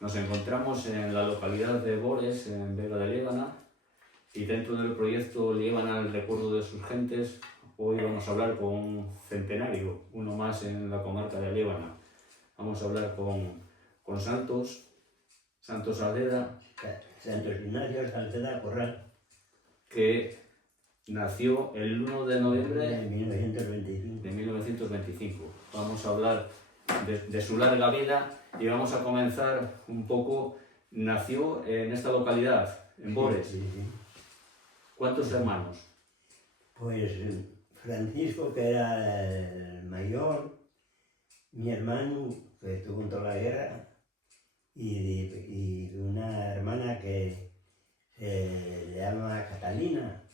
Nos encontramos en la localidad de Bores, en Vega de Liébana, y dentro del proyecto Liébana el recuerdo de sus gentes, hoy vamos a hablar con un centenario, uno más en la comarca de Liébana. Vamos a hablar con Santos Aldera, Santos Ignacio Salceda Corral, que nació el 1 de noviembre de 1925. de 1925. Vamos a hablar de su larga vida y vamos a comenzar un poco. Nació en esta localidad, en Bores. Sí, sí. ¿Cuántos hermanos? Pues Francisco, que era el mayor, mi hermano, que estuvo en toda la guerra, y una hermana que se llama Catalina,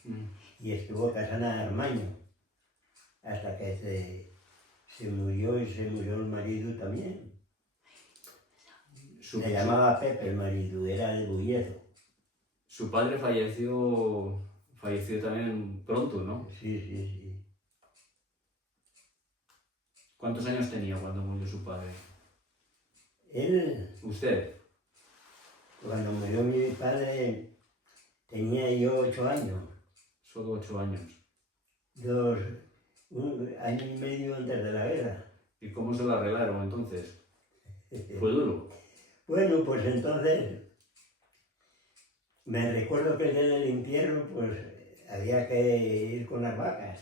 y estuvo casada en Armaño, hasta que se murió y se murió el marido también. Se llamaba Pepe el marido, era de Bullezo. Su padre falleció también pronto, ¿no? Sí, sí, sí. ¿Cuántos años tenía cuando murió su padre? Él, ¿Usted? cuando murió mi padre, tenía yo 8 años. Solo 8 años. Un año y medio antes de la guerra. ¿Y cómo se lo arreglaron entonces? ¿Fue duro? Bueno, pues entonces, me recuerdo que el día del entierro, pues había que ir con las vacas.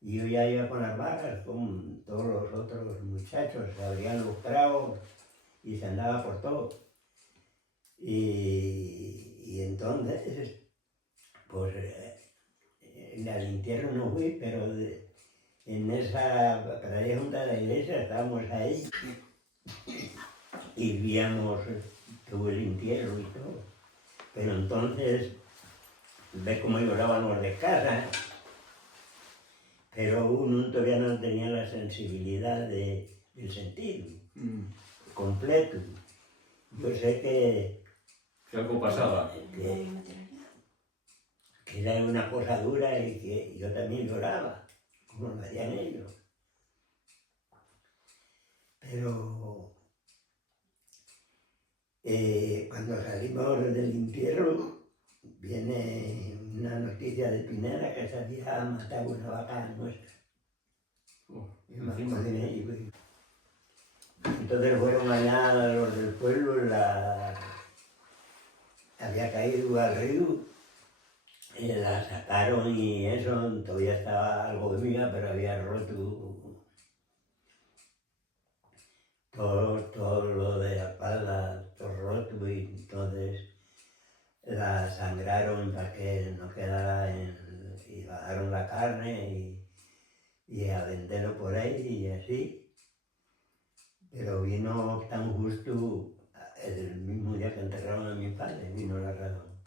Y yo ya iba con las vacas, con todos los otros muchachos, se abrían los prados y se andaba por todo. Y entonces, pues, al entierro no fui, pero en esa pequeña junta de la iglesia estábamos ahí y víamos todo el entierro y todo. Pero entonces, ve cómo lloraban los de casa, pero uno todavía no tenía la sensibilidad del sentido completo. Yo sé que algo pasaba. Que era una cosa dura y que yo también lloraba, como lo hacían ellos. Pero cuando salimos del entierro, viene una noticia de Pineda que se había matado una vaca nuestra. Entonces fueron allá los del pueblo, había caído al río, y la sacaron y eso, todavía estaba algo viva, pero había roto todo lo de la espalda, todo roto, y entonces la sangraron para que no quedara y bajaron la carne y a venderlo por ahí y así. Pero vino tan justo el mismo día que enterraron a mi padre, vino la razón.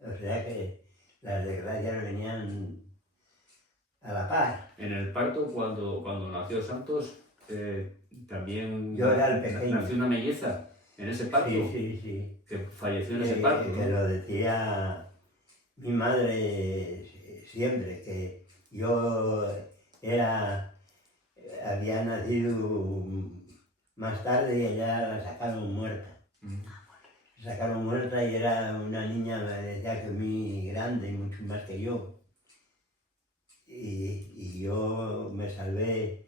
O sea que las desgracias venían a la par. En el parto, cuando nació Santos, también Yo era el pequeño. nació una melliza en ese parto. Sí. Que falleció en ese parto, que ¿no? lo decía mi madre siempre, que yo había nacido más tarde y ella la sacaron muerta. La sacaron muerta y era una niña, me decía que muy grande, mucho más que yo. Y yo me salvé,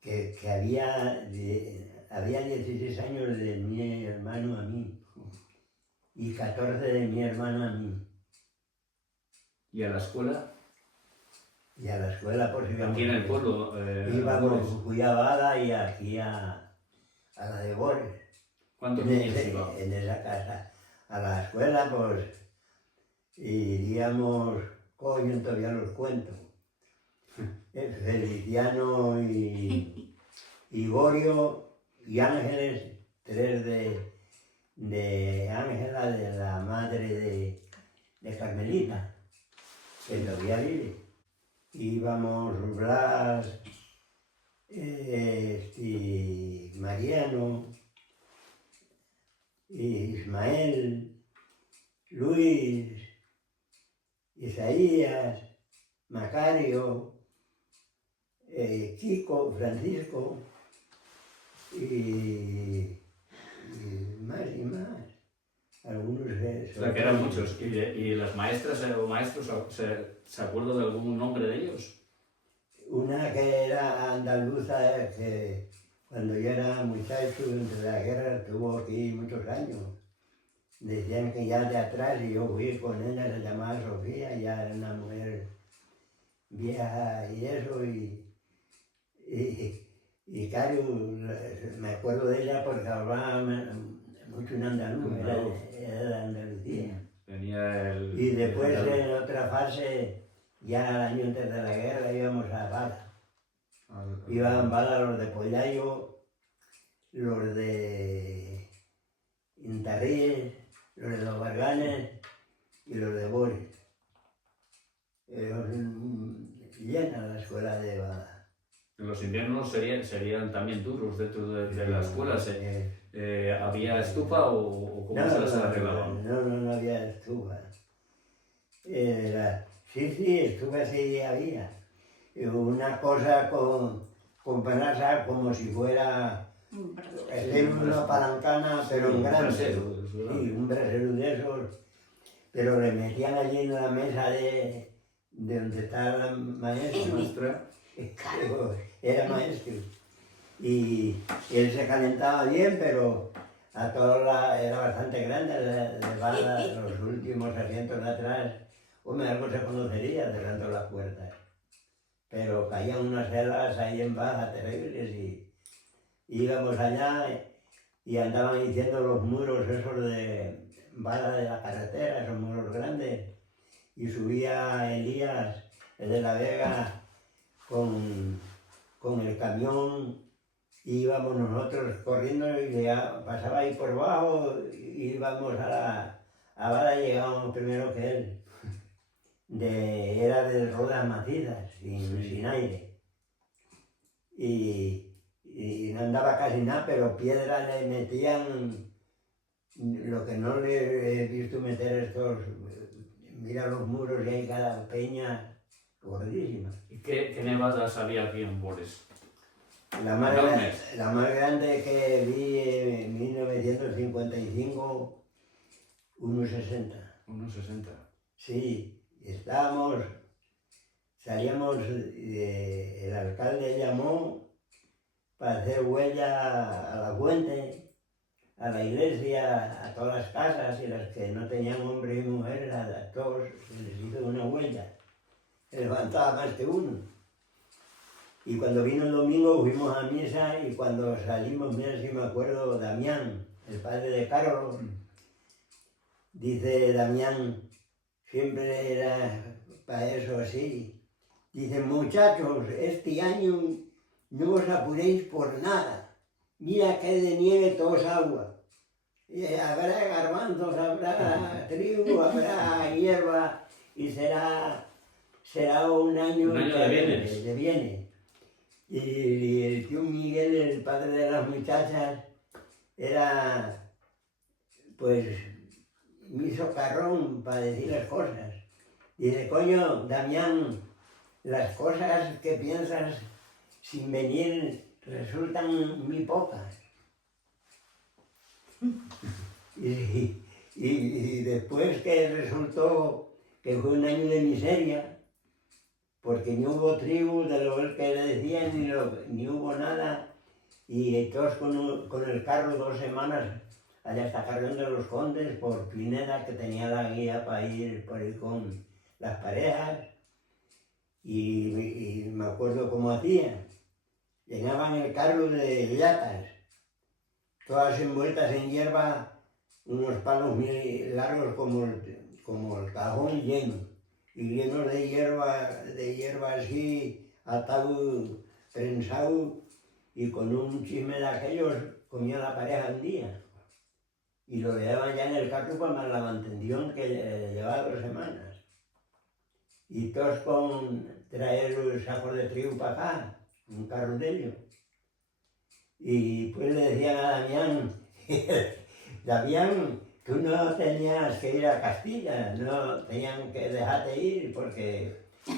que había 16 años de mi hermano a mí y 14 de mi hermano a mí. ¿Y a la escuela? Y a la escuela, pues íbamos. Aquí en el pueblo. Íbamos, fui a Bada y aquí a la de Bores. ¿Cuántos niños iban? En esa casa. A la escuela, pues, iríamos, coño, todavía los cuento. Feliciano y Gorio y Ángeles, 3 de Ángela, de la madre de Carmelita, que todavía vive. Íbamos Blas, Mariano, Ismael, Luis, Isaías, Macario, Kiko, Francisco y más eran muchos. ¿Y las maestras o maestros se acuerdan de algún nombre de ellos? Una que era andaluza, que cuando yo era muchacho, entre la guerra, estuvo aquí muchos años. Decían que ya de atrás, y yo fui con ella, se llamaba Sofía, ya era una mujer vieja y eso, y claro, me acuerdo de ella porque hablaba mucho en andaluz, era de Andalucía. Venía Y después en otra fase, ya el año antes de la guerra, íbamos a Bada. Iban Bada los de Pollayo, los de Intarríes, los de Los Barganes y los de Boris. Llena la escuela de Bada. Los inviernos serían también duros dentro de la escuela. ¿Había estufa o cómo se las arreglaban? No había estufa. Sí, estufa sí había. Una cosa con penasa como si fuera una palancana, pero en grande. Sí, un brasero de esos. Pero le metían allí en la mesa de donde estaba la maestra. Era maestro. Y él se calentaba bien, pero a todos era bastante grande, le van los últimos asientos de atrás. Hombre, algo se conocería cerrando las puertas. Pero caían unas helas ahí en Baja terribles y íbamos allá y andaban diciendo los muros esos de Baja de la carretera, esos muros grandes. Y subía Elías, el de la Vega, con el camión, íbamos nosotros corriendo y pasaba ahí por abajo, íbamos a Bada y llegábamos primero que él. Era de ruedas macizas, sin aire. Y no andaba casi nada, pero piedra le metían, lo que no le he visto meter estos, mira los muros y hay cada peña gordísima. ¿Y qué nevadas había aquí en Bores? La más grande que vi en 1955, 1,60. 1,60. Sí, salíamos, el alcalde llamó para hacer huella a la fuente, a la iglesia, a todas las casas, y las que no tenían hombre y mujer, a todos se les hizo una huella. Se levantaba más que uno. Y cuando vino el domingo fuimos a misa y cuando salimos, mira si me acuerdo, Damián, el padre de Carlos, dice Damián, siempre era para eso así, dice, muchachos, este año no os apuréis por nada, mira que de nieve todo es agua. Habrá garbanzos, habrá trigo, habrá hierba y será un año de bienes. Y el tío Miguel, el padre de las muchachas, era, pues, mi socarrón para decir las cosas. Dice, coño, Damián, las cosas que piensas sin venir resultan muy pocas. Y después que resultó que fue un año de miseria, porque ni hubo tribu de lo que le decían, ni hubo nada, y todos con el carro 2 semanas allá hasta Carrión de los Condes, por Pineda, que tenía la guía para ir por ahí con las parejas, y me acuerdo cómo hacían. Llenaban el carro de latas, todas envueltas en hierba, unos palos muy largos como el cajón lleno. Y lleno de hierba así, atado, prensado, y con un chisme de aquellos comía la pareja un día. Y lo llevaban ya en el carro para la mantención que llevaba 2 semanas. Y todos con traer los sacos de trigo para acá, un carro de ellos. Y pues le decían a Damián, Damián, tú no tenías que ir a Castilla, no tenían que dejarte ir porque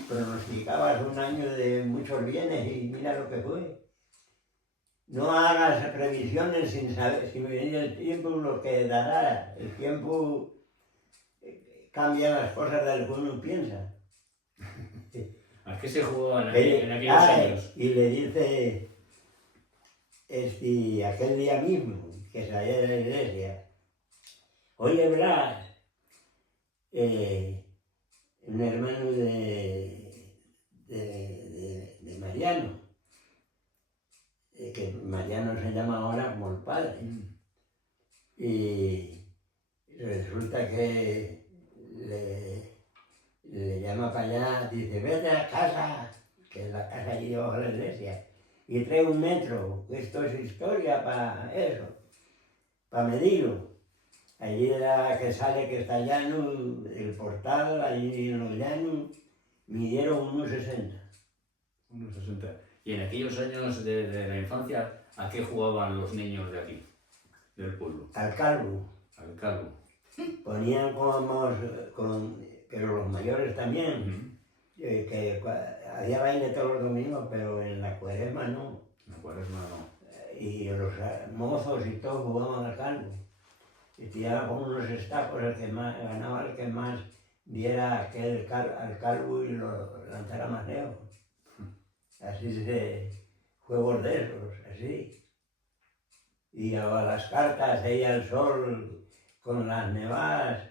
pronosticabas un año de muchos bienes y mira lo que fue. No hagas previsiones sin saber si viene el tiempo, lo que dará. El tiempo cambian las cosas de lo que uno piensa. ¿A qué se jugaba en aquellos años? Y le dice, aquel día mismo que salía de la iglesia, oye, Blas, un hermano de Mariano, que Mariano se llama ahora como el padre, y resulta que le llama para allá, dice, vete a casa, que es la casa allí debajo de la iglesia, y trae un metro, que esto es historia para eso, para medirlo. Allí era que sale que está llano, el portal, allí en los llanos, midieron 1,60. 1,60. Y en aquellos años de la infancia, ¿a qué jugaban los niños de aquí, del pueblo? Al calvo. Al calvo. Ponían pero los mayores también, que había baile todos los domingos, pero en la cuaresma no. En la cuaresma no. Y los mozos y todos jugaban al calvo. Y tiraban con unos estapos, el que más ganaba, el que más diera al calvo y lo lanzara más lejos. Así juegos de esos, así. Y a las cartas, ahí al sol, con las nevadas,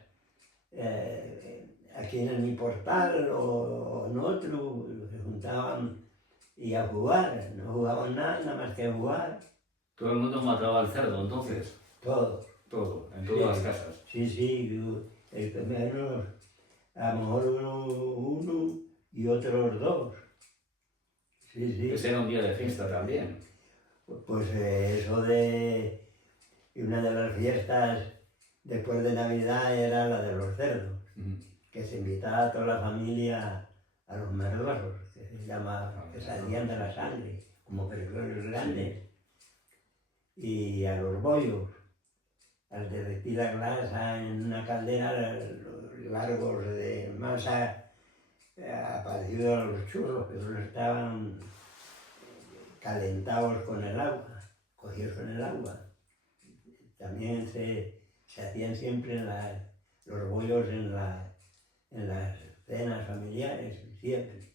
aquí en mi portal o en otro, se juntaban y a jugar, no jugaban nada más que jugar. ¿Todo el mundo mataba al cerdo entonces? Todo. Todo, en todas las casas. Sí, el primero, a lo mejor uno y otros dos. Sí. Ese era un día de fiesta también. Pues eso de una de las fiestas después de Navidad era la de los cerdos, que se invitaba a toda la familia a los merdosos, que se llama, que salían de la sangre, como personas grandes, y a los bollos, al derretir la grasa en una caldera, largos de masa, parecido a los churros, pero estaban calentados con el agua, cogidos con el agua. También se hacían siempre los bollos en las cenas familiares, siempre.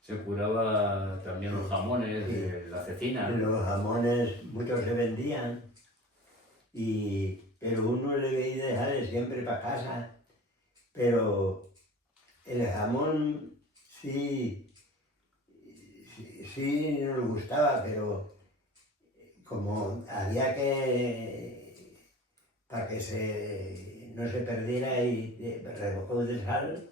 Se curaba también los jamones, la cecina. Los jamones, muchos se vendían, pero uno le veía dejar siempre para casa. Pero el jamón sí nos gustaba, pero como había para que no se perdiera y rebojos de sal,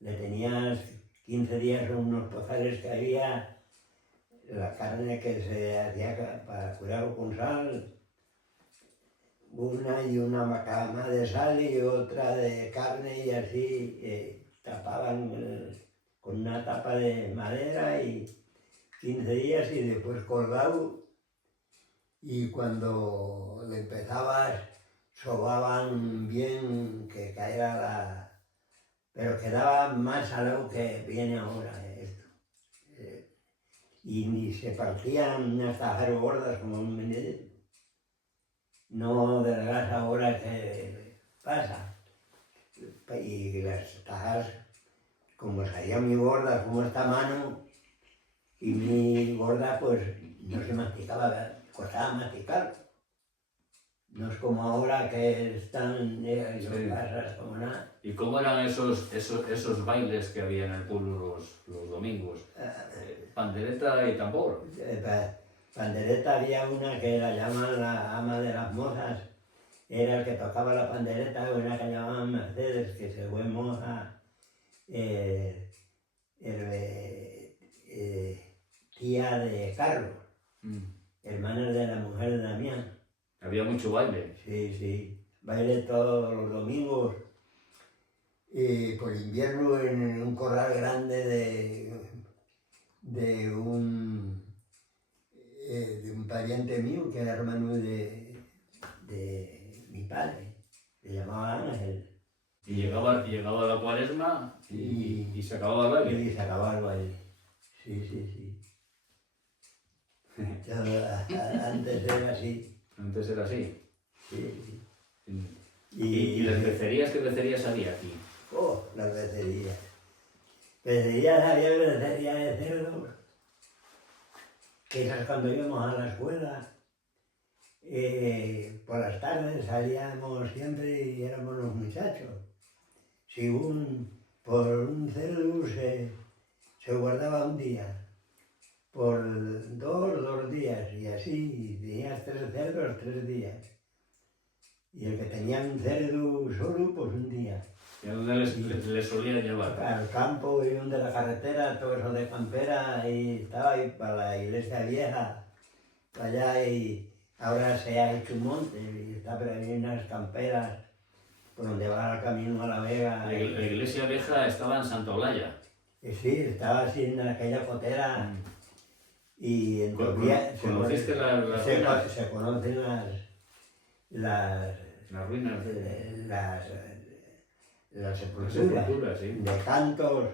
le tenías 15 días en unos pozales que había, la carne que se hacía para curarlo con sal, una macama de sal y otra de carne, y así tapaban con una tapa de madera y 15 días y después colgado, y cuando le empezabas sobaban bien que caera pero quedaba más salado que viene ahora esto. Y ni se partían unas tajas gordas como un menedito. No delgadas ahora que pasa. Y las tajas, como salían muy gordas como esta mano, y muy gorda, pues no se masticaba, costaba masticar. No es como ahora que están casas como nada. ¿Y cómo eran esos bailes que había en el pueblo los domingos? ¿Pandereta y tambor? Pandereta había una que la llaman la ama de las mozas, era el que tocaba la pandereta, una que llamaban Mercedes, que se fue moza, tía de Carlos, hermana de la mujer de Damián. Había mucho baile. Sí, baile todos los domingos, por invierno en un corral grande de un pariente mío que era hermano de mi padre, se llamaba Ángel. Y llegaba la cuaresma y se acababa el baile. Y se acababa el baile, sí. Antes era así. Antes era así. Sí. ¿Y las becerías, qué becerías había aquí? Oh, las becerías. Becerías, había becerías de cerdos, que esas cuando íbamos a la escuela, por las tardes salíamos siempre y éramos los muchachos. Si por un cerdo se guardaba un día, por dos días, y así, y tenías 3 cerdos, 3 días. Y el que tenía un cerdo solo, pues un día. ¿Y a dónde les solía llevar? Al campo y de la carretera, todo eso de campera, y estaba ahí para la iglesia vieja, para allá, y ahora se ha hecho un monte, y está por ahí unas camperas, por donde va el camino a la Vega. La iglesia vieja estaba en Santa Olalla. Sí, estaba así en aquella cotera, y en ¿Conociste las ruinas? se conocen Las ruinas las sepulturas, sí. de cantos,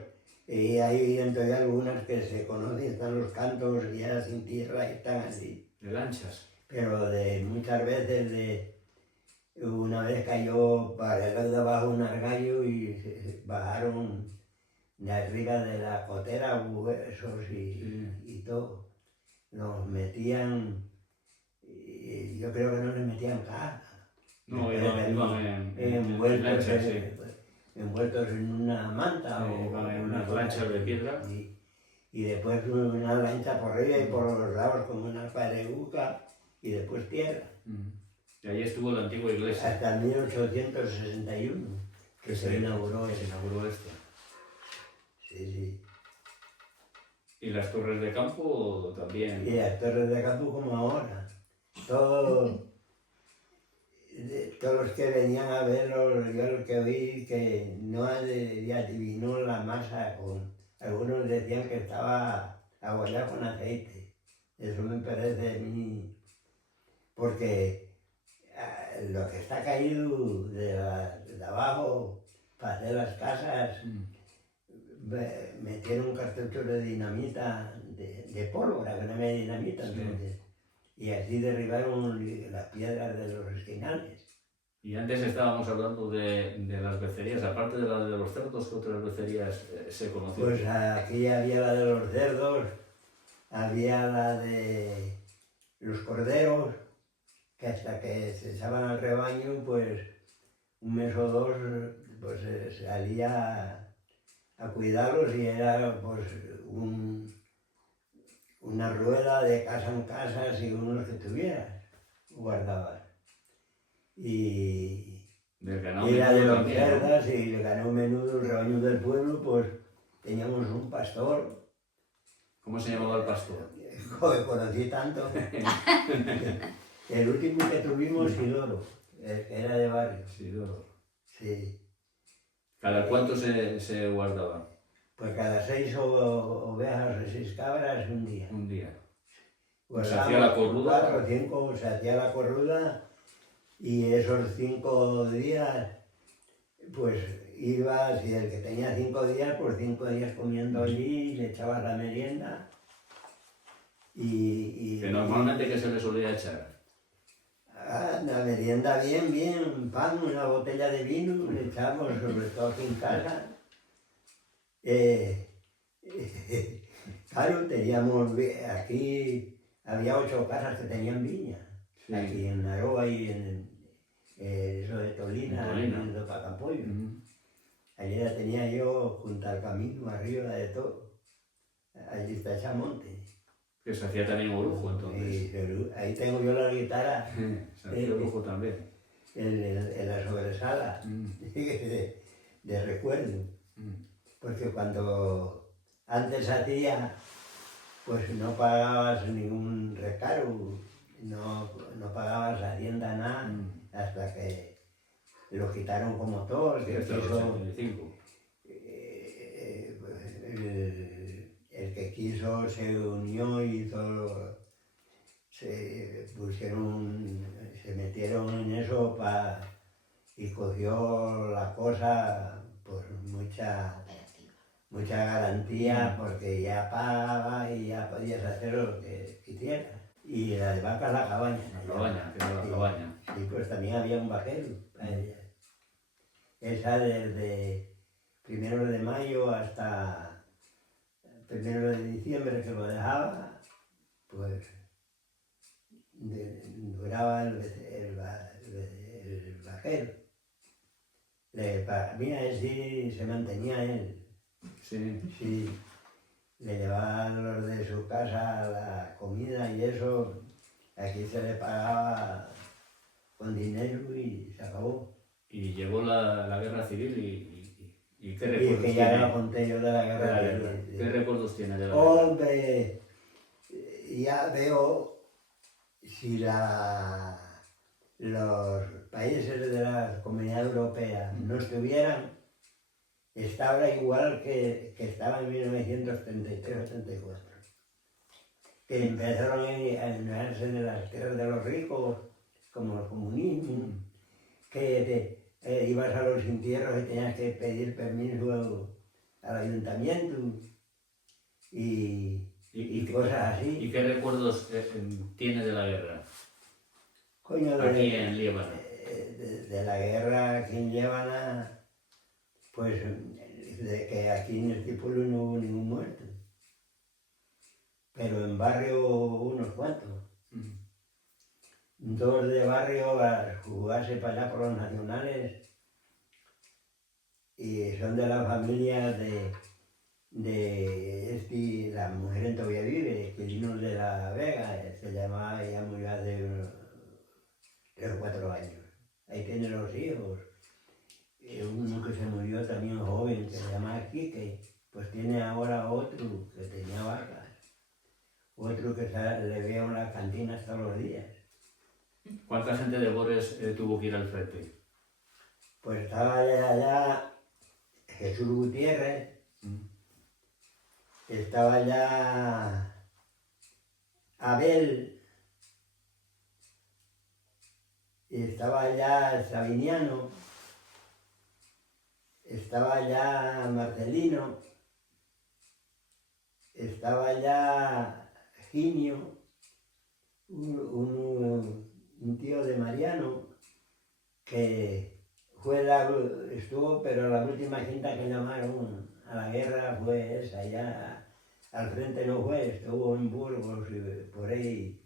y hay entonces algunas que se conocen, están los cantos ya sin tierra y están así. De lanchas. Pero de muchas veces, una vez cayó para el lado de abajo un argallo y bajaron de arriba de la cotera huesos y todo. Nos metían, y yo creo que no les metían caja. No, iban en lanchas, sí. Envueltos en una manta o en unas lanchas de piedra. Y después una lancha por arriba y por los lados como una pareduca y después tierra. Y allí estuvo la antigua iglesia. Hasta 1861 que se inauguró esto. Sí, sí. ¿Y las torres de campo también? Y las torres de campo como ahora. Todos los que venían a verlo, yo lo que oí que no adivinó la masa, algunos decían que estaba aguardado con aceite. Eso me parece a mí, porque lo que está caído de abajo para hacer las casas, metieron un cartucho de dinamita, de pólvora, que no había dinamita entonces. Y así derribaron las piedras de los esquinales. Y antes estábamos hablando de las becerías, aparte de las de los cerdos, ¿qué otras becerías se conocían? Pues aquí había la de los cerdos, había la de los corderos, que hasta que se echaban al rebaño, pues un mes o dos, pues salía a cuidarlos y era pues una rueda de casa en casa según los que tuvieras, guardabas. Y la de los cerdos, y el ganado menudo, el rebaño del pueblo, pues teníamos un pastor. ¿Cómo se llamaba el pastor? Joder, conocí tanto. El último que tuvimos, Sidoro, el que era de barrio. Sidoro. Sí. ¿Cada cuánto se guardaba? Pues cada 6 ovejas o 6 cabras un día. Un día. Pues ¿Se hacía la corruda? 4 o 5 se hacía la corruda y esos 5 días, pues ibas y el que tenía 5 días, pues 5 días comiendo allí, le echabas la merienda. ¿Que normalmente qué se le solía echar? La merienda bien, pan, una botella de vino, le echamos, sobre todo aquí en casa. Claro, teníamos, aquí había 8 casas que tenían viña, sí. Aquí en Naroa y en eso de Tolina, en Pacampollo. Allí la tenía yo junto al camino, arriba de todo. Allí está Chamonte. Que se hacía también orujo entonces. Ahí tengo yo la guitarra. Se hacía orujo también. En la sobresala, de recuerdo. Porque cuando antes hacía, pues no pagabas ningún recargo, no pagabas hacienda nada, hasta que lo quitaron como todos. Sí, hasta los 85. El que quiso se unió y se metieron en eso y cogió la cosa por mucha garantía, porque ya pagaba y ya podías hacer lo que quisieras. Y la de vaca la cabaña. La cabaña, que era la cabaña. Y pues también había un vaquero para ellas. esa desde 1 de mayo hasta 1 de diciembre que lo dejaba, pues duraba el vaquero. Mira, sí se mantenía él. Sí. Sí, le llevaban los de su casa la comida y eso, aquí se le pagaba con dinero y se acabó. Y llegó la guerra civil y ¿qué Y recuerdos que ya tiene lo conté yo de la de guerra la civil. guerra? Sí. ¿Qué recuerdos tiene de la guerra? Hombre, ya veo si los países de la Comunidad Europea no estuvieran, estaba igual que estaba en 1933-34. Que empezaron a enredarse en las tierras de los ricos, como el comunismo, que ibas a los entierros y tenías que pedir permiso al ayuntamiento y cosas así. ¿Y qué recuerdos tiene de la guerra? Coño, Aquí en Líbano. de la guerra aquí en Líbano, pues de que aquí en este pueblo no hubo ningún muerto, pero en barrio unos cuantos. Dos de barrio a jugarse para allá por los nacionales y son de la familia de la mujer todavía vive, que vino de La Vega, se llamaba, ella murió hace unos 3 o 4 años. Ahí tiene los hijos. Uno que se murió también joven, que se llama Quique, pues tiene ahora otro que tenía vacas, otro que le veo en la cantina todos los días. ¿Cuánta gente de Bores tuvo que ir al frente? Pues estaba allá Jesús Gutiérrez, estaba allá Abel, y estaba allá Sabiniano, estaba allá Marcelino, estaba allá Ginio, un tío de Mariano, que estuvo, pero la última gente que llamaron a la guerra fue esa, ya al frente no fue, estuvo en Burgos y por ahí.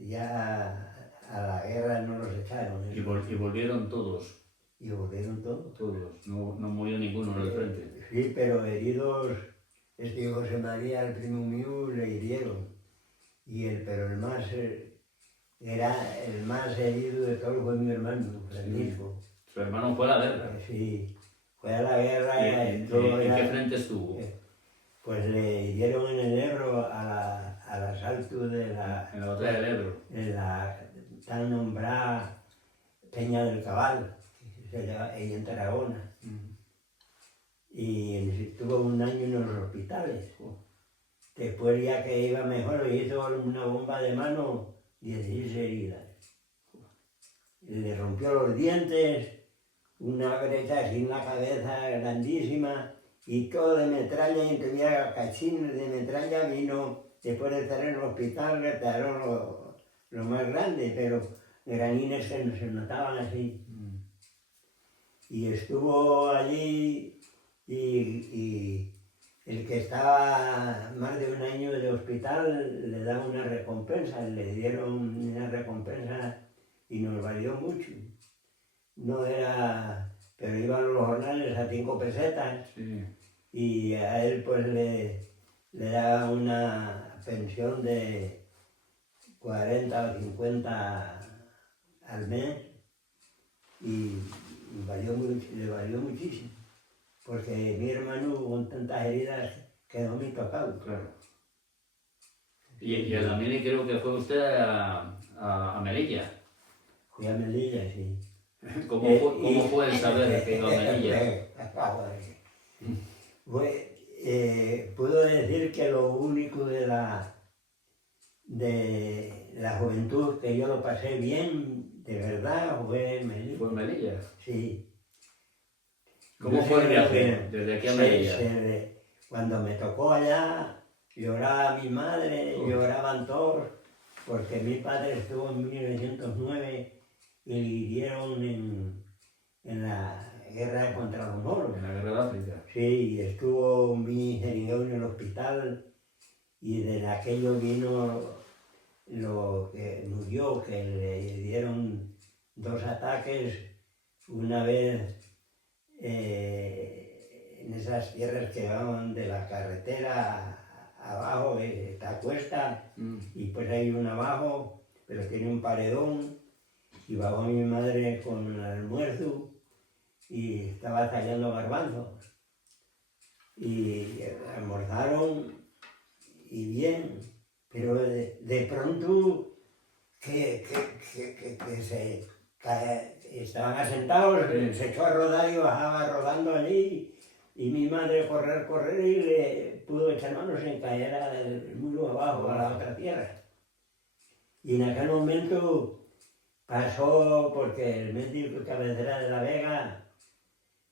Ya a la guerra no los echaron. Y volvieron todos. Y volvieron todos. Todos, no murió ninguno en el frente. Sí, pero heridos, José María, el primo mío, le hirieron. Pero el más herido de todos fue mi hermano, Francisco. Su hermano fue a la guerra. Sí, fue a la guerra. ¿En qué frente estuvo? Pues le hirieron en el Ebro al asalto de la... En la batalla del Ebro. En la tan nombrada Peña del Cabal, ella en Tarragona. Y estuvo un año en los hospitales. Después, ya que iba mejor, le hizo una bomba de mano, 16 heridas. Le rompió los dientes, una brecha así en la cabeza grandísima, y todo de metralla, y tuviera cachines de metralla, vino, después de estar en el hospital, retaron lo más grande, pero granines que no se notaban así. Y estuvo allí, y el que estaba más de un año de hospital le daban una recompensa, le dieron una recompensa y nos valió mucho. No era, pero iban los jornales a 5 pesetas, sí. Y a él pues le daban una pensión de 40 o 50 al mes y le valió muchísimo, porque mi hermano con tantas heridas quedó muy tocado. Claro. Y a la Mili creo que fue usted a Melilla. Fui a Melilla, sí. ¿Cómo fue el saber que iba a Melilla? Puedo decir que lo único de la juventud que yo lo pasé bien, de verdad, fue en Melilla. ¿Fue en Melilla? Sí. ¿Cómo fue el viaje desde aquí a Melilla? Cuando me tocó allá, lloraba mi madre, lloraban todos, porque mi padre estuvo en 1909 y le hirieron en la guerra contra los moros. En la guerra de África. Sí, estuvo mi jeringuero en el hospital y de aquello vino lo que murió, que le dieron 2 ataques, una vez en esas tierras que van de la carretera abajo, está cuesta, y pues hay una abajo, pero tiene un paredón, y bajó mi madre con el almuerzo y estaba tallando garbanzos. Y almorzaron y bien, pero de pronto que estaban asentados, se echó a rodar y bajaba rodando allí, y mi madre correr y le pudo echar manos en caer al muro abajo, a la otra tierra. Y en aquel momento pasó, porque el médico de cabecera de La Vega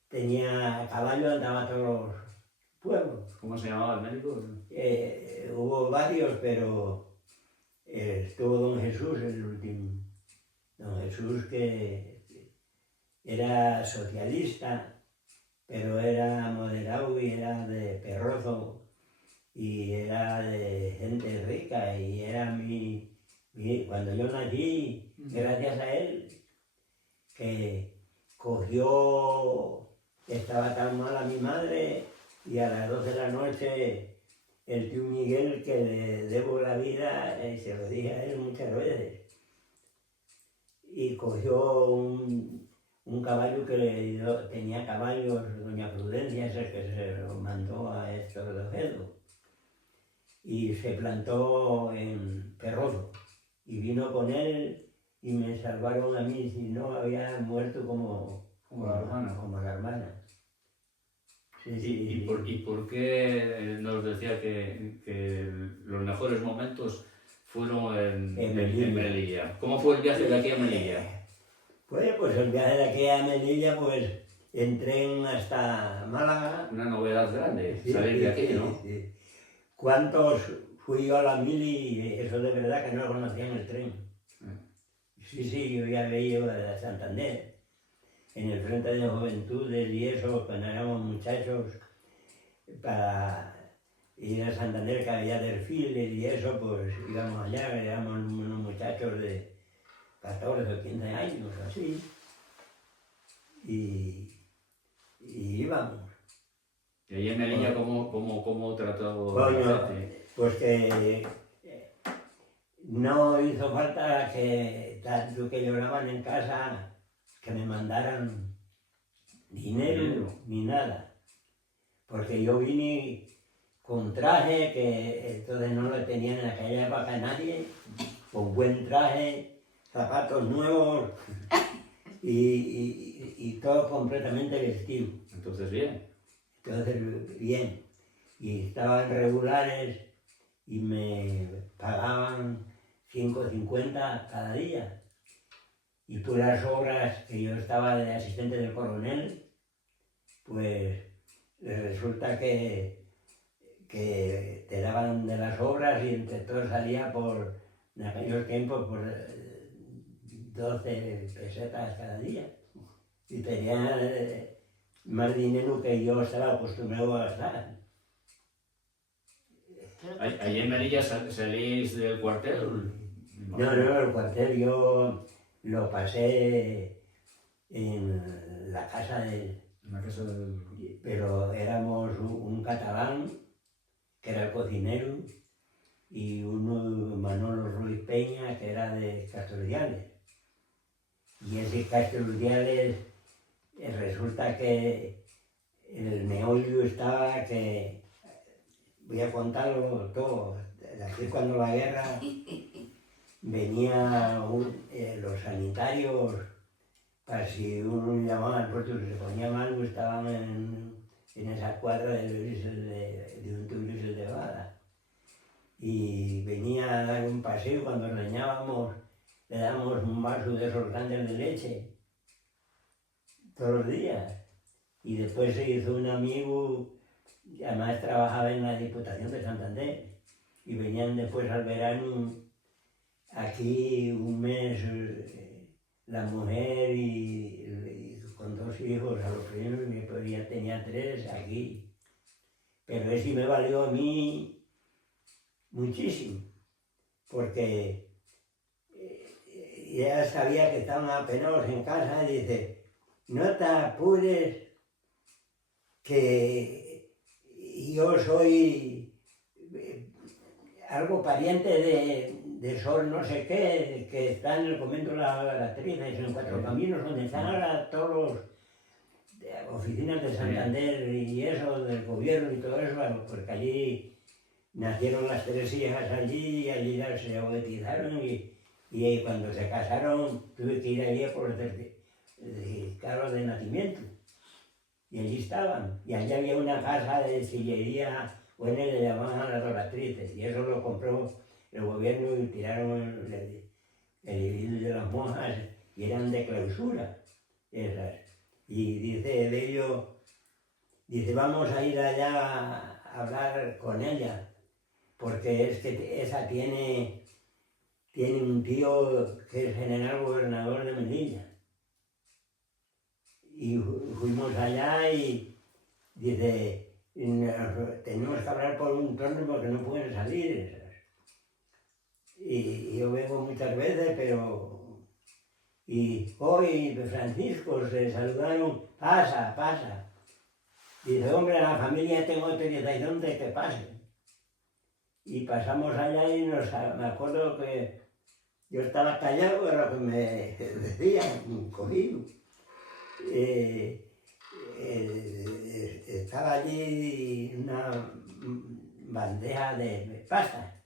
tenía caballo, andaba a todos los pueblos. ¿Cómo se llamaba el médico? Hubo varios, pero estuvo don Jesús el último. Don Jesús, que era socialista, pero era moderado y era de Perrozo y era de gente rica, y era cuando yo nací, gracias a él, que cogió, estaba tan mala mi madre, y a las 12 de la noche el tío Miguel, que le debo la vida, se lo dije a él muchas veces, y cogió un caballo que tenía caballos, doña Prudencia, ese que se lo mandó a Héctor de Ojeda, y se plantó en Perrozo, y vino con él y me salvaron a mí, si no había muerto como la hermana. Sí, ¿Y por qué nos decía que los mejores momentos fueron en Melilla? ¿Cómo fue el viaje de aquí a Melilla? Pues el viaje de aquí a Melilla, pues en tren hasta Málaga. Una novedad grande, salir de aquí, ¿no? Sí. ¿Cuántos fui yo a la mili? Eso de verdad que no conocían el tren. Sí, yo ya había ido a Santander, en el Frente de Juventudes y eso, cuando éramos muchachos, para ir a Santander, que había desfiles y eso, pues íbamos allá, éramos unos muchachos de 14 o 15 años, así, y íbamos. ¿Y ahí en Melilla cómo trató Coño, la gente? pues que no hizo falta que tanto que lloraban en casa, que me mandaran dinero ni nada, porque yo vine con traje que entonces no lo tenían en aquella época nadie, con buen traje, zapatos nuevos y todo completamente vestido. Entonces bien, y estaban regulares y me pagaban 5,50 cada día. Y por las obras que yo estaba de asistente del coronel, pues resulta que te daban de las obras, y entre todos salía en aquellos tiempos, por 12 pesetas cada día. Y tenía más dinero que yo estaba acostumbrado a gastar. ¿Allí en Melilla salís del cuartel? No, el cuartel yo lo pasé en la casa del... Pero éramos un catalán, que era el cocinero, y uno, Manolo Ruiz Peña, que era de Castelldiales. Y ese Castelldiales, resulta que el meollo estaba que... Voy a contarlo todo. Aquí cuando la guerra venía los sanitarios, para si uno llamaba al puerto y se ponía mal, estaban en esa cuadra de un turismo de Bada. Y venía a dar un paseo, cuando reñábamos, le dábamos un vaso de esos grandes de leche, todos los días. Y después se hizo un amigo, además trabajaba en la Diputación de Santander, y venían después al verano aquí un mes la mujer y con 2 hijos, a los primeros pues ya tenía 3 aquí. Pero ese me valió a mí muchísimo, porque ya sabía que estaban apenados en casa y dice, no te apures, que yo soy algo pariente de Sor no sé qué, que está en el convento de la Actriz, en Cuatro Caminos, donde están ahora todos los oficinas de Santander y eso, del gobierno y todo eso, porque allí nacieron las 3 hijas allí y allí se bautizaron y cuando se casaron tuve que ir allí por el certificado de nacimiento. Y allí estaban. Y allí había una casa de sillería, bueno, le llamaban las Doratrices, y eso lo compró el gobierno y tiraron el edil de las monjas y eran de clausura esas. Y dice Delio, dice, vamos a ir allá a hablar con ella, porque es que esa tiene un tío que es general gobernador de Melilla. Y fuimos allá y dice, tenemos que hablar por un torno porque no pueden salir. Y yo vengo muchas veces, pero... Y hoy Francisco se saludaron, pasa, pasa. Dice, hombre, la familia tengo autorización de que pasen. Y pasamos allá y me acuerdo que yo estaba callado de lo que me decían, cogido. Estaba allí una bandeja de pasta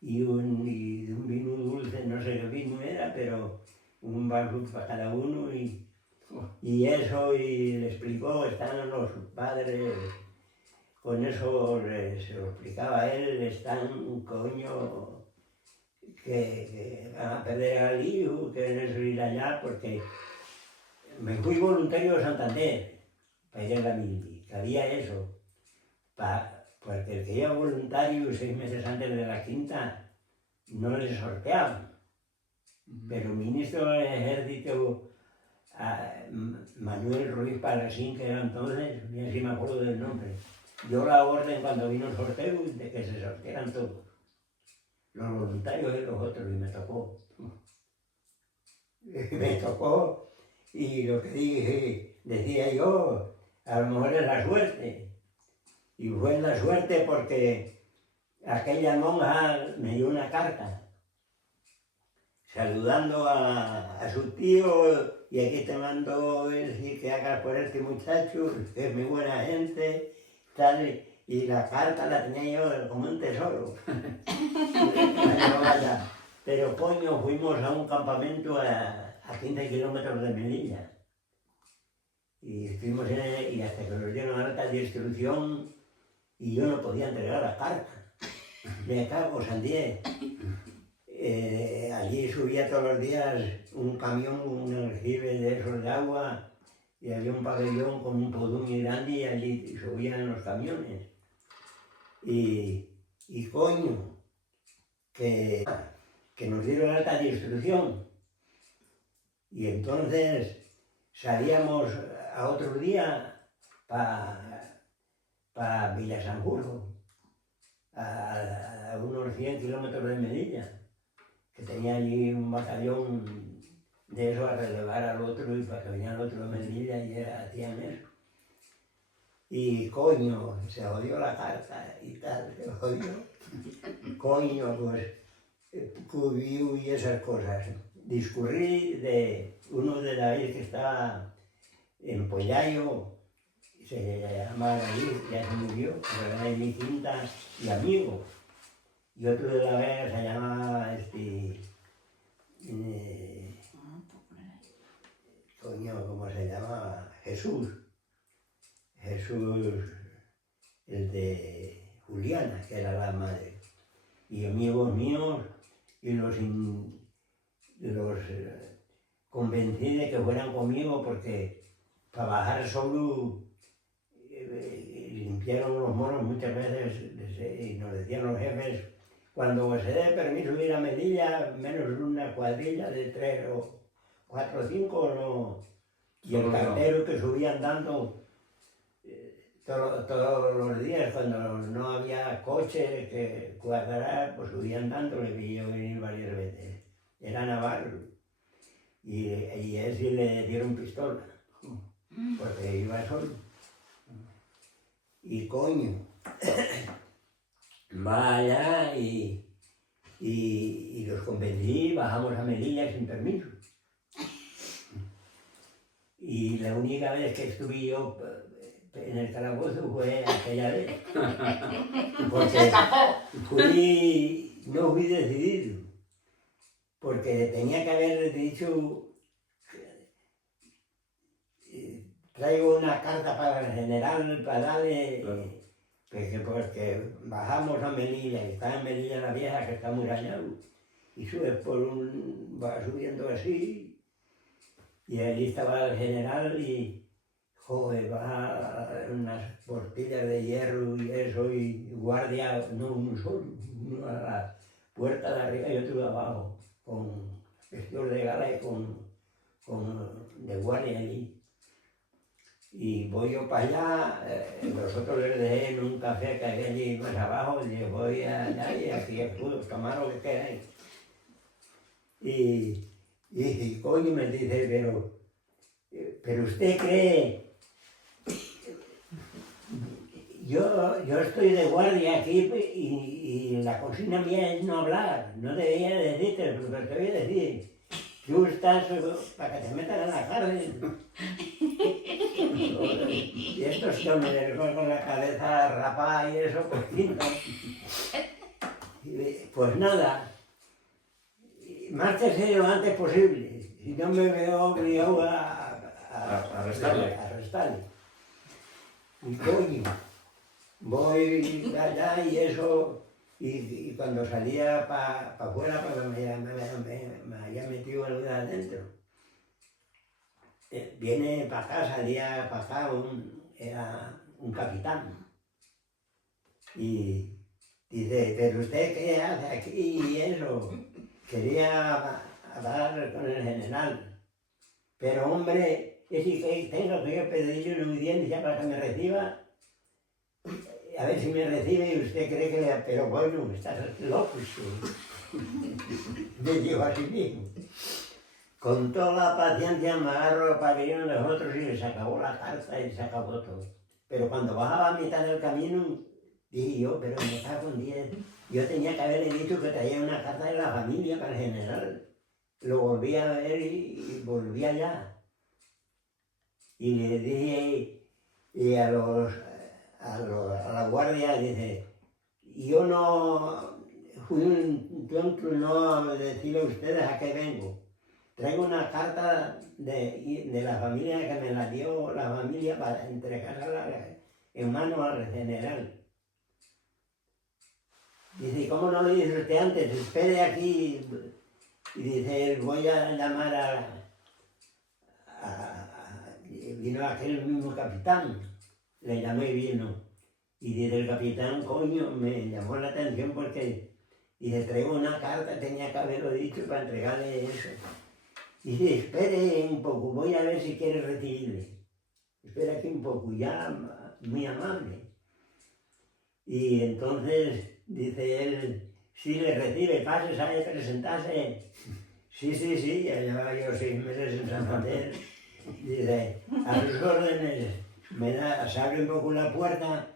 y un vino dulce, no sé qué vino era, pero un vaso para cada uno y eso, y le explicó, están los padres, con eso se lo explicaba a él, están, coño, que van a perder al hijo, que quieren ir allá, porque me fui voluntario de Santander para ir a la mili, que había eso, porque el que iba voluntario 6 meses antes de la quinta no le sorteaban. Pero el ministro del ejército, Manuel Ruiz Palasín, que era entonces, ya sí me acuerdo del nombre, dio la orden cuando vino el sorteo de que se sortearan todos, los voluntarios y los otros, y me tocó. Me tocó, y lo que dije, decía yo, a lo mejor es la suerte. Y fue la suerte porque aquella monja me dio una carta saludando a su tío, y aquí te mando decir que hagas por este muchacho, que es muy buena gente, tal, y la carta la tenía yo como un tesoro. Pero coño, fuimos a un campamento a 15 kilómetros de Melilla. Y estuvimos y hasta que nos dieron alta de instrucción y yo no podía entregar la carta. Me cago, Sandié. Allí subía todos los días un camión, un aljibe de esos de agua, y había un pabellón con un podún muy grande y allí subían los camiones. Y coño, que nos dieron alta de instrucción. Y entonces salíamos a otro día para Villasanjurjo, a unos 100 kilómetros de Melilla, que tenía allí un batallón de eso a relevar al otro y para que venía el otro de Melilla y hacían eso. Y coño, se jodió la carta y tal, se jodió. Coño, pues, cubió y esas cosas. Discurrí de uno de la vez que estaba en Pollayo, se llamaba David, ya se murió, pero era de mi quinta y amigo. Y otro de la vez se llamaba coño, ¿cómo se llamaba? Jesús, el de Juliana, que era la madre. Y amigos míos, y los convencí de que fueran conmigo porque para bajar solo limpiaron los moros muchas veces y nos decían los jefes, cuando se dé permiso de ir a Melilla, menos una cuadrilla de 3 o 4 o 5 Y el cartero que subía andando todos los días, cuando no había coche que cuadrar, pues subía andando, le vi yo venir varias veces. Era navarro. Y a él sí le dieron pistola, porque iba solo. Y coño, va allá y los convencí, bajamos a Melilla sin permiso. Y la única vez que estuve yo en el calabozo fue aquella vez. Porque no fui decidido. Porque tenía que haber dicho, traigo una carta para el general para darle, porque bajamos a Melilla, y está en Melilla la Vieja, que está muy rayado, y subes va subiendo así, y allí estaba el general y, joder, va unas portillas de hierro y eso, y guardia, no uno solo, uno a la puerta de arriba y otro de abajo, con vestidos de gala y de guardia allí. Y voy yo para allá, los otros les dejé en un café que había allí más abajo, y voy allá y aquí puedo tomar lo que queráis. Y coño me dice, pero usted cree, yo estoy de guardia aquí y la consigna mía es no hablar, no debería decirte, pero te voy a decir, tú estás para que te metan en la cárcel. Y estos hombres con la cabeza rapada y eso, pues pintan. Pues nada, márchese lo antes posible, si no me veo obligado a arrestarle. Y coño, voy allá y eso, y cuando salía para afuera, pues me había metido algo de adentro. Viene para acá, salía para acá, era un capitán. Y dice, pero usted qué hace aquí y eso. Quería hablar con el general. Pero hombre, es que tengo que yo pedirle una audiencia para que me reciba. A ver si me recibe y usted cree que le... Pero bueno, estás loco. Me dijo así mismo. Con toda la paciencia me agarro para venir a los otros y les acabó la carta y se acabó todo. Pero cuando bajaba a mitad del camino, dije yo, pero me cago en 10. Yo tenía que haberle dicho que traía una carta de la familia para el general. Lo volví a ver y volví allá. Y le dije, y a la guardia, dice, yo no fui un tonto no decirle a ustedes a qué vengo. Traigo una carta de la familia que me la dio la familia para entregarla en mano al general. Dice, ¿cómo no lo dice usted antes? Espere aquí. Y dice, voy a llamar vino aquel mismo capitán. Le llamé y vino. Y dice el capitán, coño, me llamó la atención porque dice, traigo una carta, tenía que haberlo dicho para entregarle eso. Y dice, espere un poco, voy a ver si quiere recibirle. Espera aquí un poco, ya muy amable. Y entonces dice él, sí le recibe, pase, sabe presentarse. Sí, ya llevaba yo 6 meses en Santander. Dice, a sus órdenes, se abre un poco la puerta,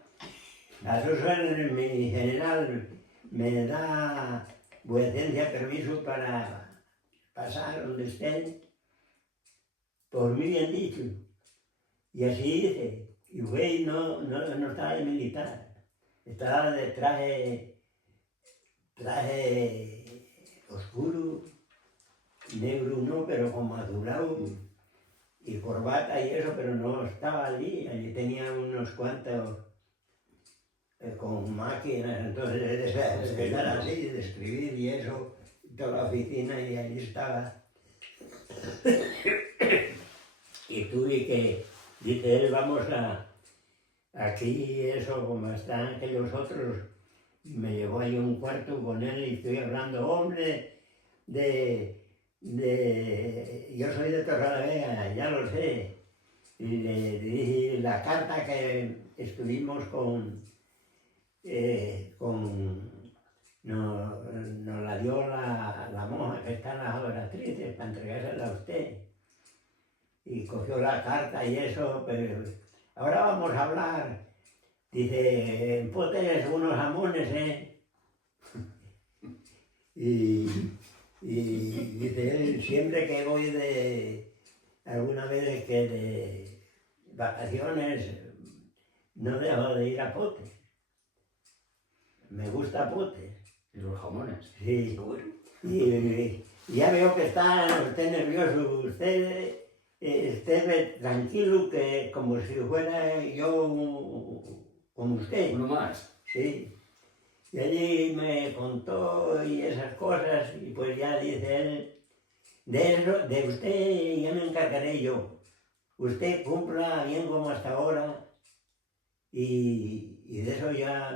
a sus órdenes mi general me da vuecencia permiso para pasar donde estén, por mí bien dicho. Y así hice. Y güey, no estaba de militar, estaba de traje oscuro, negro no, pero como azulado, y corbata y eso, pero no estaba allí tenía unos cuantos con máquinas, entonces era así, de escribir y eso, toda la oficina y allí estaba. Y tuve que, dice él, vamos aquí eso, como están aquellos otros, me llevó ahí un cuarto con él y estoy hablando, hombre, de yo soy de Torrelavega, ya lo sé, y le di la carta que estuvimos nos la dio la monja que está en las oratrices para entregársela a usted. Y cogió la carta y eso, pero ahora vamos a hablar. Dice, en Potes unos jamones, ¿eh? Y dice él, siempre que voy alguna vez que de vacaciones, no dejo de ir a Potes. Me gusta Potes. ¿Y los jamones? Sí. Seguro. Y ya veo que está usted nervioso, usted esté tranquilo, que como si fuera yo como usted. ¿Uno más? Sí. Y allí me contó y esas cosas, y pues ya dice él, de usted ya me encargaré yo. Usted cumpla bien como hasta ahora, y de eso ya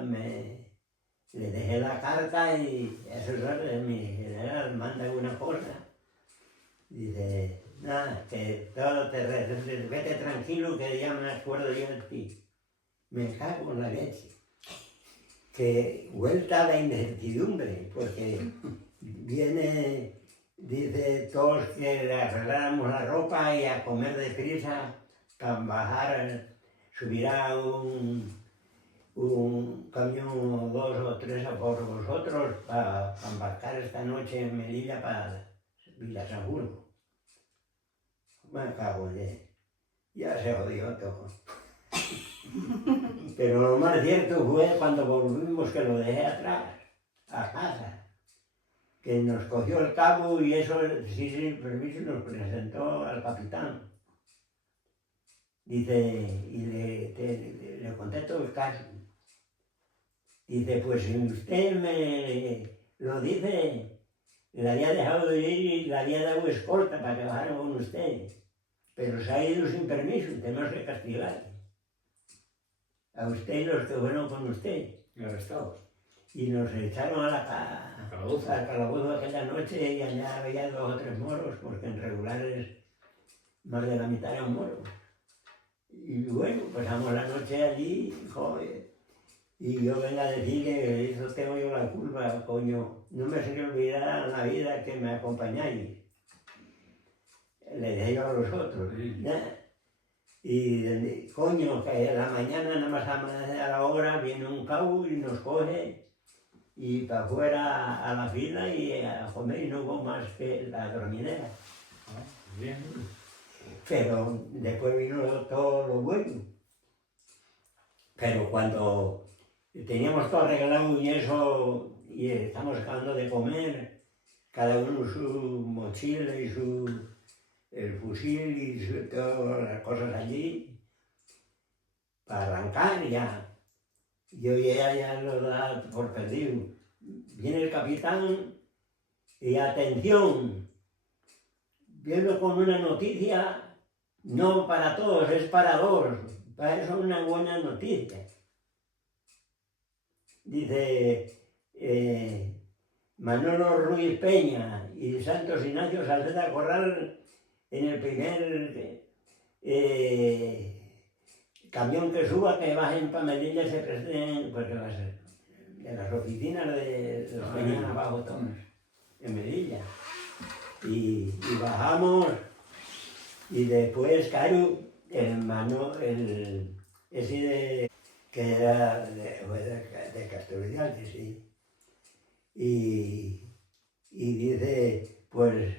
le dejé la carta y eso es mi general, manda una cosa. Dice, nada, que todo vete tranquilo que ya me acuerdo yo de ti. Me cago en la leche. Que vuelta a la incertidumbre, porque viene, dice todos que le arregláramos la ropa y a comer deprisa para bajar, subirá un camión o dos o tres a por vosotros para embarcar esta noche en Melilla para Villa San Julio. Me cago en ya se jodió todo. Pero lo más cierto fue cuando volvimos que lo dejé atrás, a casa, que nos cogió el cabo y eso, sí, sin permiso, nos presentó al capitán. Dice, y le conté todo el caso. Dice, pues si usted me lo dice, le había dejado de ir y le había dado escolta para que bajara con usted. Pero se ha ido sin permiso, tenemos que castigar a usted y los que fueron con usted. ¿Y arrestados? Y nos echaron al calabozo aquella noche y allá había 2 o 3 moros, porque en regulares más de la mitad eran moros. Y bueno, pasamos la noche allí, joder, y yo vengo a decir que eso tengo yo la culpa, coño, no me se me olvidará en la vida que me acompañáis. Le dije yo a los otros, ¿ya? Y coño, que a la mañana nada más a la hora viene un cabo y nos coge y para afuera a la fila y a comer, y no hubo más que la dormidera. Bien. Pero después vino todo lo bueno. Pero cuando teníamos todo arreglado y eso, y estamos acabando de comer, cada uno su mochila y el fusil y todas las cosas allí, para arrancar ya. Yo ya lo da por perdido. Viene el capitán y atención, viene con una noticia, no para todos, es para 2, para eso es una buena noticia. Dice, Manolo Ruiz Peña y Santos Ignacio Salceda Corral en el primer camión que suba, que bajen para Melilla, se presenten, porque de las oficinas de los venían abajo todos, en Melilla. Y bajamos, y después, claro, ese que era de Castelvidal, sí. Y dice, pues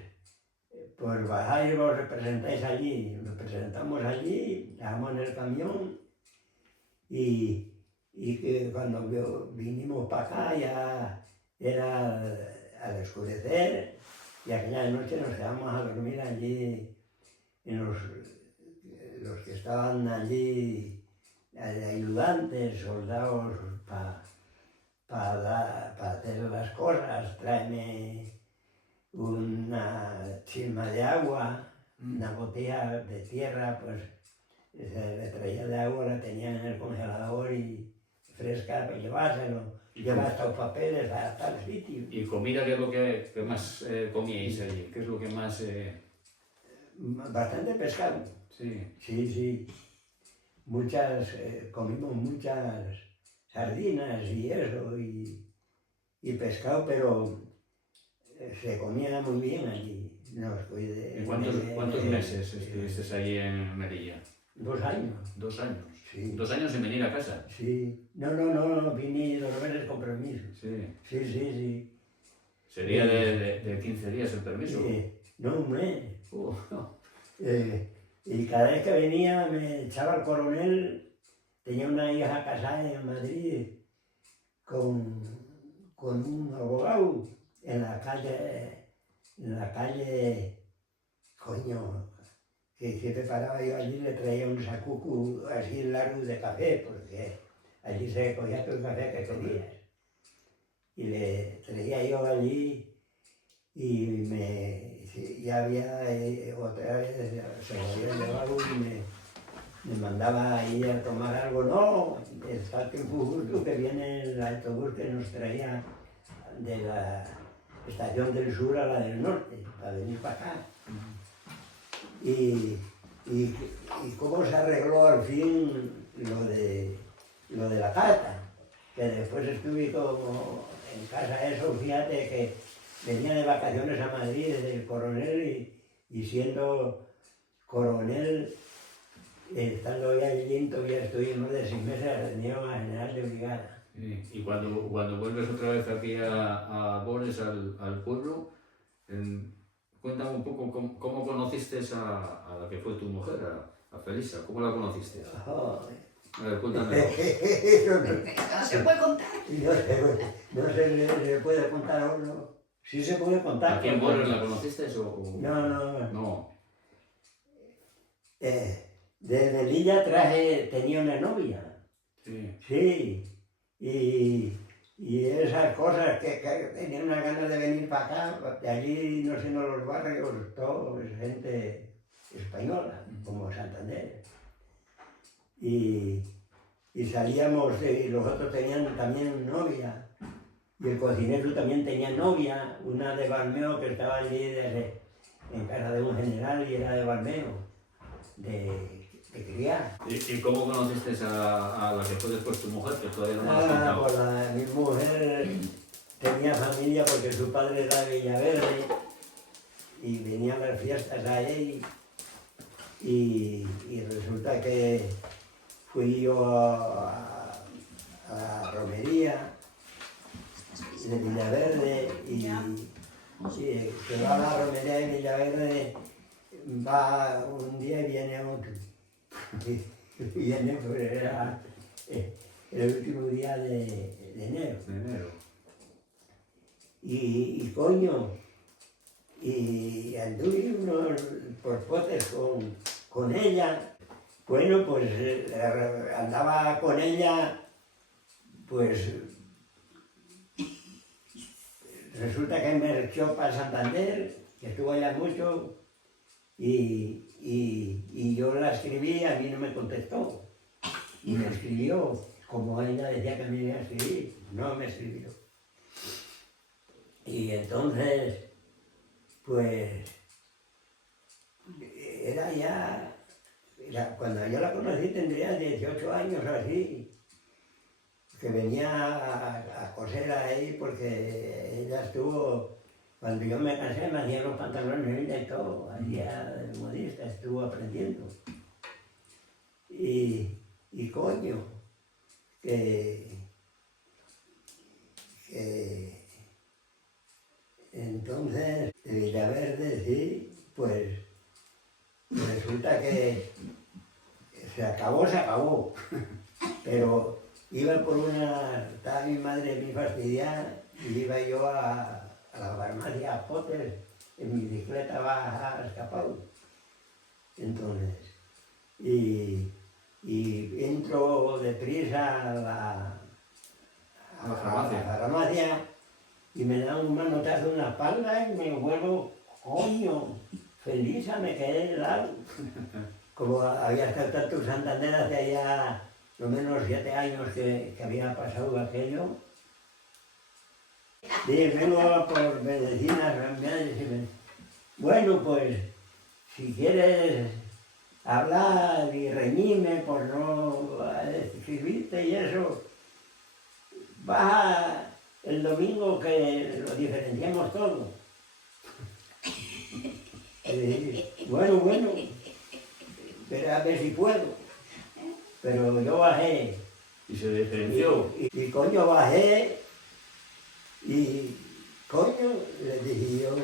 bajáis, vos representáis allí, nos presentamos allí, dejamos en el camión y que cuando vinimos para acá ya era al oscurecer y aquella noche nos quedamos a dormir allí en los que estaban allí, ayudantes, soldados para hacer las cosas, tráeme una chisma de agua, una botella de tierra, pues se le traía de agua, la tenía en el congelador y fresca para llevárselo. lleva hasta los papeles a tal sitio. ¿Y comida qué es lo que más comíais allí? ¿Qué es lo que más...? Bastante pescado. Sí. Sí. Comimos muchas sardinas y eso, y pescado, pero se comía muy bien allí. ¿Y cuántos meses estuviste allí en Melilla? 2 años. 2 años. Sí. 2 años sin venir a casa. Sí. No, vine 2 meses con permiso. Sí. Sí. ¿Sería de 15 días el permiso? No, un mes. No. Y cada vez que venía me echaba el coronel, tenía una hija casada en Madrid con un abogado en la calle, coño, que siempre paraba yo allí, le traía un sacuco así largo de café, porque allí se cogía todo el café que querías. Y le traía yo allí y ya había otra vez se me había llevado y me mandaba a ir a tomar algo. No, está el tiempo justo que viene el autobús que nos traía de la estación del sur a la del norte, para venir para acá. Y cómo se arregló al fin lo de la carta, que después estuve como en casa eso, fíjate que venía de vacaciones a Madrid del coronel y siendo coronel, estando ya allí, todavía estoy en más de 6 meses, ascendieron a general de brigada. Y cuando vuelves otra vez aquí a Bores, al pueblo, cuéntame un poco cómo conociste a la que fue tu mujer, a Felisa. ¿Cómo la conociste? A ver, cuéntame. No se puede contar. No se le puede contar a uno. Sí se puede contar. ¿Aquí en Bores la conociste o...? No. De Melilla tenía una novia. Sí. Y esas cosas que tenían una ganas de venir para acá, de allí, no sé, en los barrios, todo es gente española, como Santander. Y salíamos, y los otros tenían también novia, y el cocinero también tenía novia, una de Balmeo que estaba allí en casa de un general y era de Balmeo, de criar. ¿Y cómo conociste a la que fue después tu mujer, que todavía no me has contado? Pues mi mujer tenía familia porque su padre era de Villaverde y venía a las fiestas ahí y resulta que fui yo a la romería de Villaverde y que va a la romería de Villaverde, va un día y viene otro. Viene, pues era el último día de enero. Y coño, y anduve unos por potes con ella. Bueno, pues andaba con ella, pues resulta que me echó para Santander, que estuvo allá mucho, y yo la escribí, a mí no me contestó. Y me escribió, como ella decía que me iba a escribir, no me escribió. Y entonces, pues, cuando yo la conocí tendría 18 años o así, que venía a coser ahí porque ella estuvo, cuando yo me cansé me hacía los pantalones ella y todo, hacía de modista, estuvo aprendiendo. Y coño, que entonces de Villaverde, sí, pues resulta que se acabó, pero iba estaba mi madre muy fastidiada y iba yo a la farmacia a Potes, en mi bicicleta va escapado. Entonces, y entro deprisa a la farmacia y me da un manotazo en la espalda y me vuelvo, coño, Felisa, me quedé helado. Como había estado tanto en Santander, hacía ya lo menos 7 años que había pasado aquello, Dije, vengo por medicinas, remedios. Bueno, pues, si quieres hablar y reñirme por no escribirte y eso, baja el domingo que lo diferenciamos todo. Bueno, pero a ver si puedo. Pero yo bajé. Y se diferenció. Y coño bajé y coño le dije yo,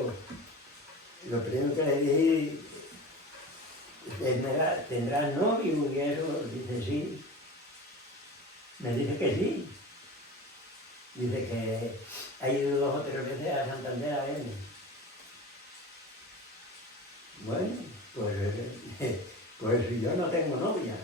lo primero que le dije, ¿tendrás novio? Y eso, dice sí. Me dice que sí. Dice que ha ido 2 o 3 veces a Santander a verme. Bueno, pues yo no tengo novia.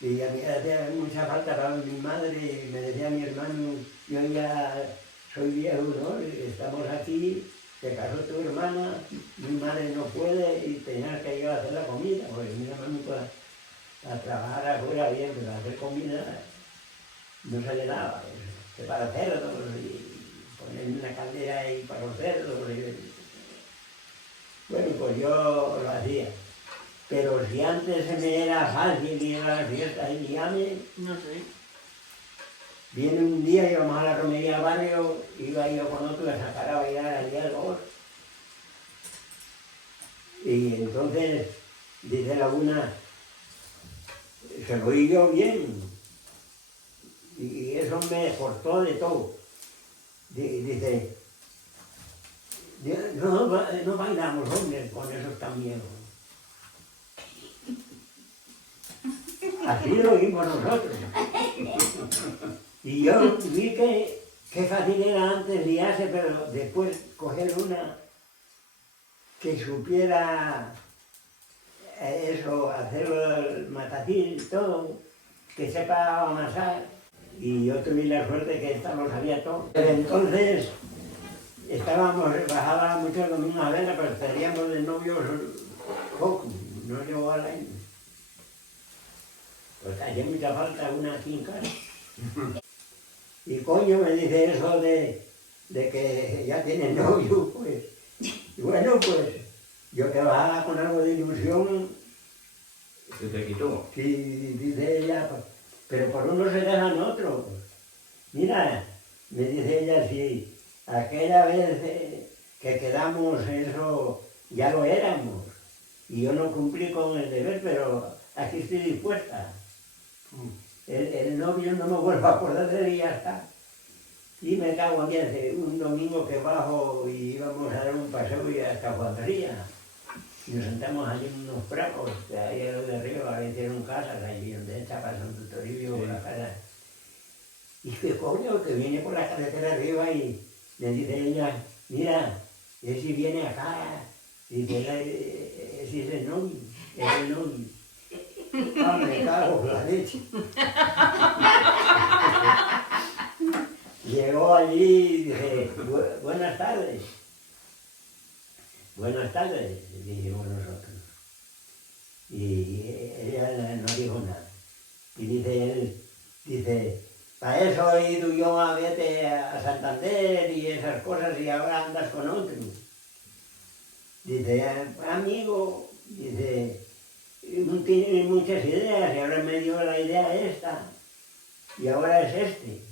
Y a mí me hacía mucha falta para mi madre, y me decía mi hermano, yo ya soy viejo, ¿no? Estamos aquí, se casó tu hermana, mi madre no puede y tenías que yo hacer la comida, porque mi hermano a trabajar afuera bien, pero a hacer comida no se le daba. Que para cerdos y poner una caldera ahí para los cerdos. Bueno, pues yo lo hacía. Pero si antes se me era fácil ir a la fiesta y llame, No sé. viene un día, íbamos a la romería al barrio, iba yo con otro a sacar a bailar al día del gol. Y entonces, dice la una, se lo oí yo bien, y eso me cortó de todo. Dice, no bailamos, hombre, con esos tan viejos. Así lo oímos nosotros. Y yo vi que fácil era antes liarse, pero después coger una que supiera eso, hacerlo el matacín y todo, que sepa amasar. Y yo tuve la suerte que esta lo sabía todo. Pero entonces bajaba muchos domingos a verla, pero estaríamos de novios poco, no llegó al año. Pues hacía mucha falta una aquí en casa. Y coño me dice eso de que ya tiene novio, pues. Y bueno, pues yo que bajaba con algo de ilusión. Se te quitó. Sí, dice ella, pero por uno se dejan otros. Mira, me dice ella, si aquella vez que quedamos eso, ya lo éramos. Y yo no cumplí con el deber, pero aquí estoy dispuesta. El novio no me vuelvo a acordar de él y ya está. Y me cago aquí hace un domingo que bajo y íbamos a dar un paseo y hasta Juanría. Y nos sentamos allí en unos prados, que ahí a lo de arriba, ahí hicieron casas, allí donde está pasando Toribio, sí. La casa. Y que coño, que viene por la carretera arriba y le dice ella, mira, ese viene acá. Y dice, ese es el novio, es el novio. Ah, me cago en la leche. Llegó allí y dije, buenas tardes. Buenas tardes, dijimos nosotros. Y ella no dijo nada. Y dice él, para eso he ido yo a verte a Santander y esas cosas y ahora andas con otro. Dice, amigo, dice, tiene muchas ideas y ahora me dio la idea esta y ahora es este.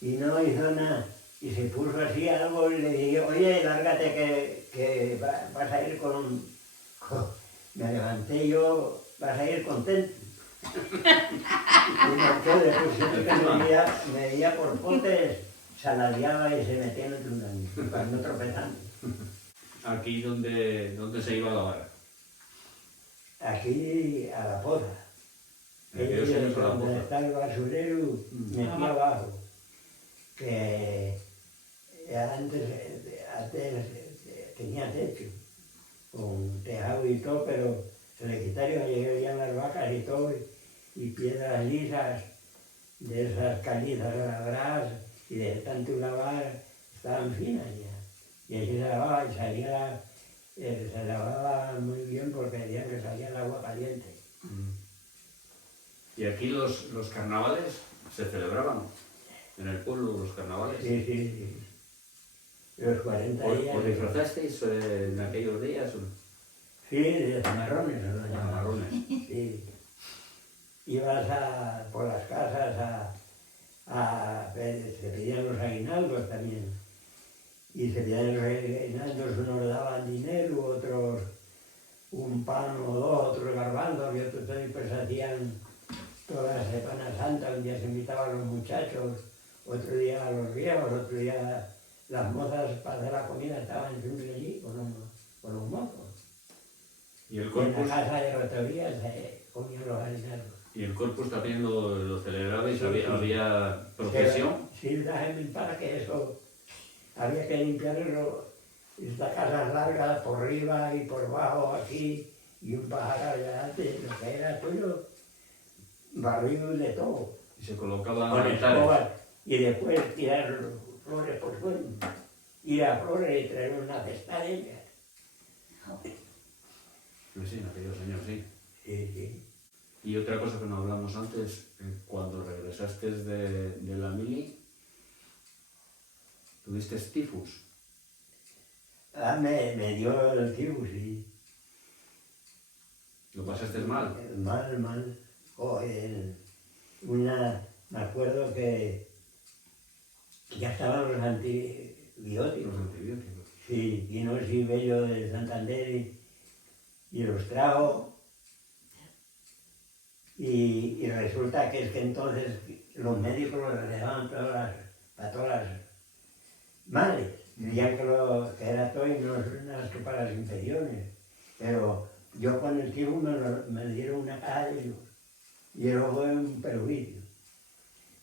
Y no hizo nada. Y se puso así algo y le dije, oye, lárgate que vas a ir con... Me levanté yo, vas a ir contento. Y marchó, después siempre que me veía por potes, saladeaba y se metía en otro mundo, para no tropezando. ¿Aquí donde se iba a lavar? Aquí a la poza. Donde está el basurero, metí abajo. Que antes tenía techo, con tejado y todo, pero se le quitaron, llegarían las vacas y todo, y piedras lisas, de esas calizas labradas, y de tanto lavar, estaban finas ya. Y allí se lavaba y salía, se lavaba muy bien porque decían que salía el agua caliente. ¿Y aquí los carnavales se celebraban? en el pueblo, los carnavales. Sí, sí, sí. Los 40 días. ¿Os disfrazasteis en aquellos días? Sí, de cimarrones, ¿no? Cimarrones. Sí. Ibas por las casas se pedían los aguinaldos también. Y se pedían los aguinaldos, unos daban dinero, otros un pan o dos, otros garbanzos y otros todo, y pues hacían toda la Semana Santa. Un día se invitaban a los muchachos, otro día a los viejos, otro día las mozas para hacer la comida estaban siempre allí con los mozos. ¿Y el En Corpus? la casa de rotería se comían los aguinaldos. ¿Y el Corpus también lo celebrabais? Sí, sí. ¿Había procesión? Sí, déjame en paz que eso había que limpiarlo. Estas casas largas por arriba y por abajo aquí y un pajar adelante, lo que era todo barrido de todo. Y se colocaban Con altares. escobas y después tirar flores por suelo. Ir a flores y traer una cesta de ellas. Pues sí, en aquellos años, sí. Sí, sí. Y otra cosa que no hablamos antes, cuando regresaste de la mili, tuviste tifus. Me dio el tifus, sí. ¿Lo pasaste mal? Mal. Joder, me acuerdo que ya estaban los antibióticos. Los antibióticos. Sí, vino Sibello de Santander y los trajo. Y resulta que es que entonces los médicos los dejaban para todas las males. Decían que era todo y no es que para las infecciones. Pero yo con el tiempo me dieron una caja de ellos. Y eso fue un perjuicio.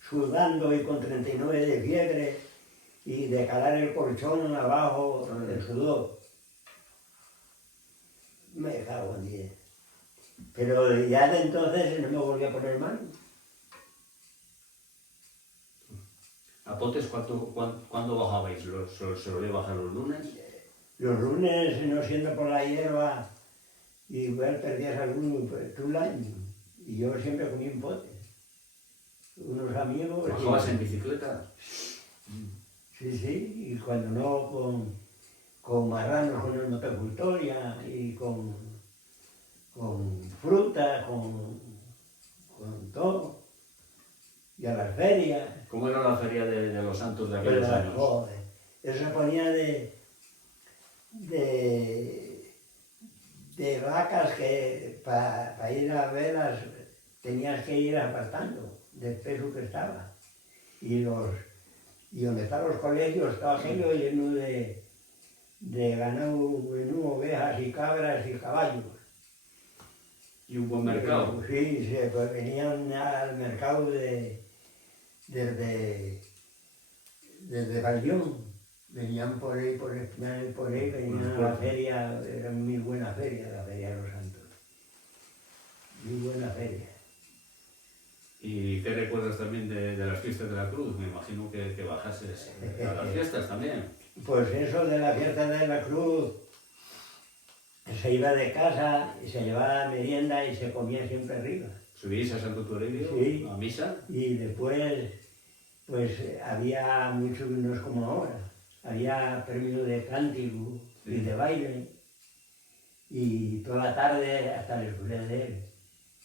Sudando y con 39 de fiebre y de calar el colchón abajo del sudor. Me cago en 10. Pero ya de entonces no me volví a poner mal. ¿A potes cuándo bajabais? ¿Se solía bajar los lunes? Los lunes, no siendo por la hierba, igual perdías algún año. Y yo siempre comí en potes. Unos amigos... ¿Bajabas en bicicleta? Sí, y cuando no con marranos, con el motocultoria y con fruta, con todo. Y a las ferias. ¿Cómo era la feria de los santos de aquellos Pero, años? joder, eso se ponía de vacas que para ir a verlas tenías que ir apartando del peso que estaba. Y donde estaban los colegios estaba aquello lleno de ganado, ovejas y cabras y caballos. ¿Y un buen mercado? Sí, pues venían al mercado desde Bayón. Venían por ahí, venían a la feria, era muy buena feria, la Feria de los Santos. Muy buena feria. ¿Y qué recuerdas también de las fiestas de la Cruz? Me imagino que bajases a las fiestas también. Pues eso de la fiesta de la Cruz, se iba de casa y se llevaba merienda y se comía siempre arriba. ¿Subís a Santo Toribio Sí. a misa? Y después, pues había muchos, no es como ahora, había premio de cántico y de baile. Y toda la tarde hasta el oscurecer.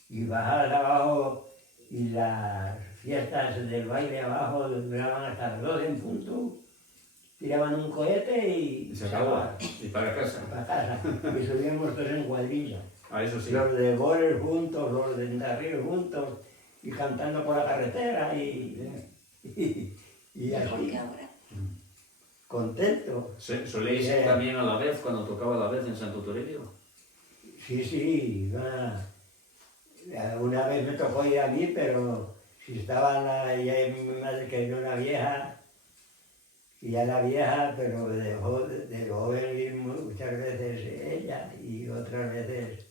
Y bajabas abajo y las fiestas del baile abajo duraban hasta las 12 en punto. Tiraban un cohete y se acabó. Y para casa. Para casa. Y subíamos todos en cuadrilla. Ah, eso sí. Los de Boles juntos, los de Endarril juntos, y cantando por la carretera y Mejor así. que ahora. ¿Soléis Contento. ir también a la vez cuando tocaba la vez en Santo Toribio? Sí, una vez me tocó ir a mí, pero si estaba ya mi madre que era una vieja, y ya la vieja, pero dejó de ir muchas veces ella y otras veces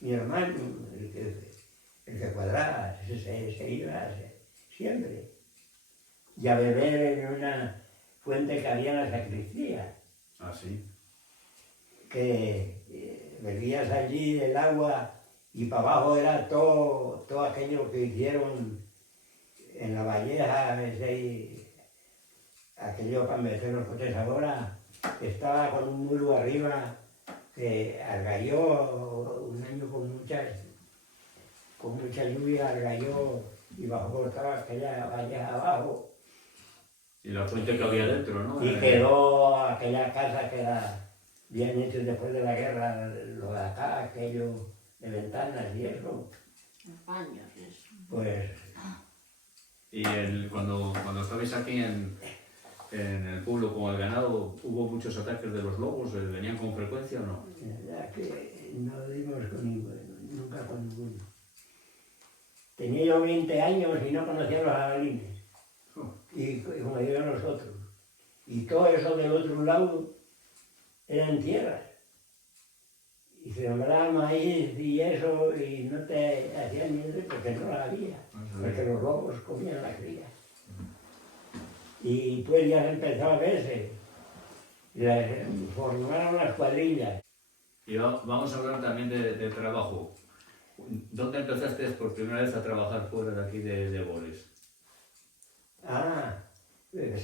mi hermano, el que cuadraba, se iba siempre. Y a beber en una fuente que había en la sacristía. Ah, sí. Que bebías allí el agua y para abajo era todo aquello que hicieron en la Valleja, aquello para meter los coches ahora, estaba con un muro arriba que argalló un año con mucha lluvia, argalló y bajó toda aquella Valleja abajo. Y la fuente que había dentro, ¿no? Y quedó aquella casa que era bien hecho después de la guerra, lo de acá, aquello de ventanas y eso, Los baños, eso. pues Y cuando estabais aquí en el pueblo con el ganado, ¿hubo muchos ataques de los lobos? ¿Venían con frecuencia o no? ya que no dimos con ninguno, nunca con ninguno. Tenía yo 20 años y no conocía los jabalines, y como digo nosotros. Y todo eso del otro lado eran tierras. Y sembraban maíz y eso, y no te hacían ni eso porque no la había, porque los lobos comían la cría. Y pues ya se empezó a verse, y formaron las cuadrillas. Y vamos a hablar también de trabajo. ¿Dónde empezaste por primera vez a trabajar fuera de aquí de Boles?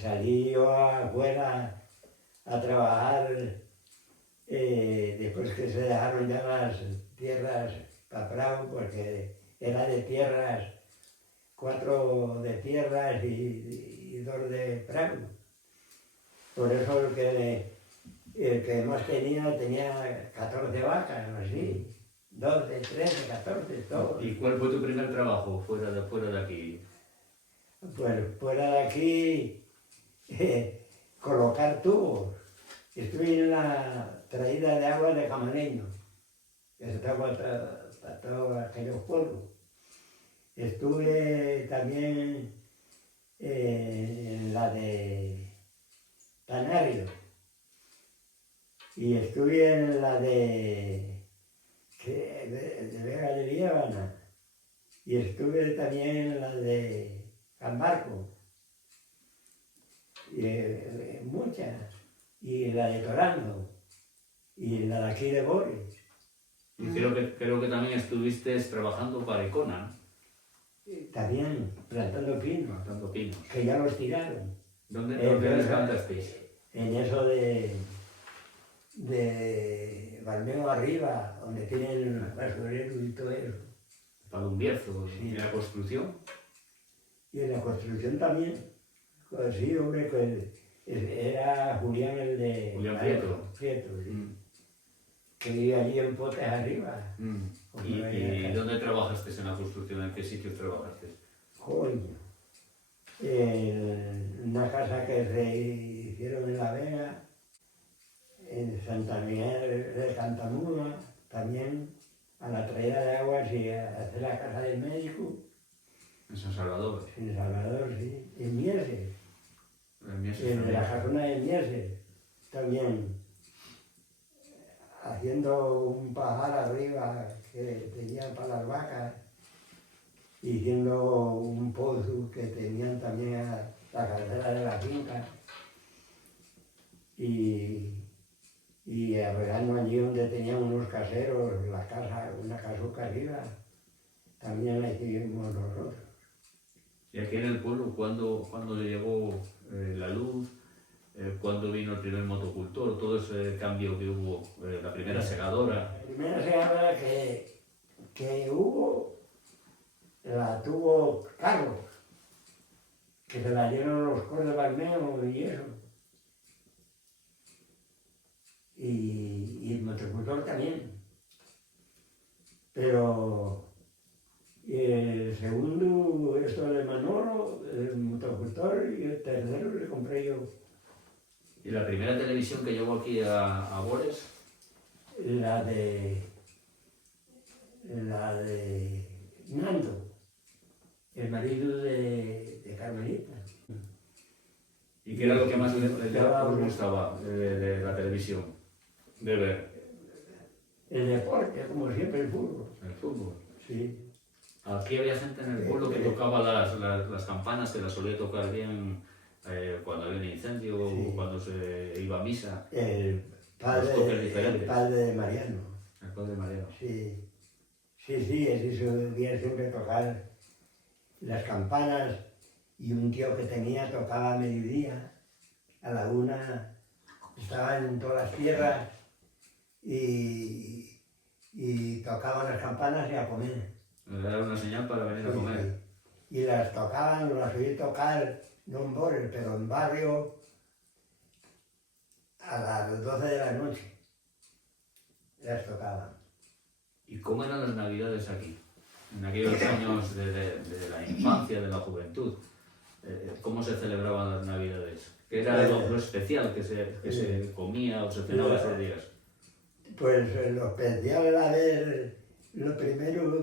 Salí yo afuera a trabajar después que se dejaron ya las tierras para Prado, porque era de tierras, 4 de tierras y 2 de Prado. Por eso el que más tenía 14 vacas, o así, 12, 13, 14, todo. ¿Y cuál fue tu primer trabajo fuera de aquí? Pues fuera de aquí, colocar tubos. Estuve en la traída de agua de Camareño, que se estaba para todos aquellos pueblos. Estuve también en la de Tanario, y estuve en la de Vega de Liébana, y estuve también en la de San Marco, y muchas, y la de Torando, y la de aquí de Boris. Y creo que también estuviste trabajando para Icona, ¿no? También plantando pinos, Plantando pinos. que ya los tiraron. ¿Dónde Pero les plantasteis? en eso de Balmeo arriba, donde tienen basurero y todo eso. Para un Bierzo, Sí. en la construcción. Y en la construcción también. Pues sí, hombre, era Julián el de... Julián Prieto. Prieto, sí. Mm. Que vivía allí en Potes arriba. Mm. Como ¿Y, no había y casa. dónde trabajaste en la construcción? ¿En qué sitios trabajaste? Coño. Una casa que se hicieron en La Vega, en Santa Miguel de Cantamula, también a la traída de aguas y a hacer la casa del médico, En San Salvador. en Salvador, sí, en Mieses, En Mieses en también. la casona de Mieses, también haciendo un pajar arriba que tenían para las vacas, y haciendo un pozo que tenían también a la cabecera de la finca, y arreglando allí donde tenían unos caseros, la casa, una casuca arriba, también la hicimos nosotros. Y aquí en el pueblo, ¿cuándo llegó la luz? ¿Cuándo vino el primer motocultor? Todo ese cambio que hubo, la primera segadora. La primera segadora que hubo, la tuvo Carlos, que se la dieron los Cor de Balmeo y eso. Y el motocultor también. Pero el segundo, esto de Manolo, el motocultor, y el tercero le compré yo. ¿Y la primera televisión que llegó aquí a Boles? La de Nando, el marido de Carmelita. ¿Y qué era lo que más os gustaba de la televisión? De ver El deporte, como siempre, el fútbol. el fútbol. Sí. Aquí había gente en el pueblo que tocaba las campanas, que las solía tocar bien cuando había un incendio Sí. o cuando se iba a misa. El Los toques diferentes. padre de Mariano. El padre Mariano. Sí, sí, sí, así subía siempre a tocar las campanas y un tío que tenía tocaba a mediodía, a la 1, estaban en todas las tierras y tocaban las campanas y a comer. Era una señal para venir a comer. Y las tocaban, las oí tocar, no en Bores, pero en barrio, a las 12 de la noche. Las tocaban. ¿Y cómo eran las navidades aquí? En aquellos años de la infancia, de la juventud. ¿Cómo se celebraban las navidades? ¿Qué era lo especial que se comía o se cenaba esos días? Pues lo especial era ver, lo primero,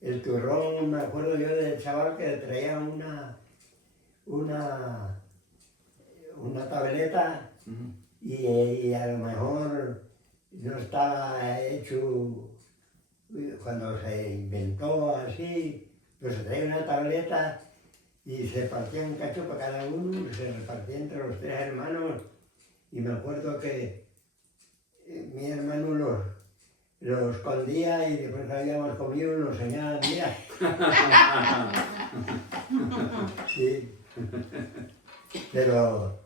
el turrón, me acuerdo yo del chaval que traía una tableta y a lo mejor no estaba hecho cuando se inventó así, pues se traía una tableta y se partía un cacho para cada uno, se repartía entre los 3 hermanos y me acuerdo que mi hermano lo escondía y después que habíamos comido nos enseñaba, mira. Sí. Pero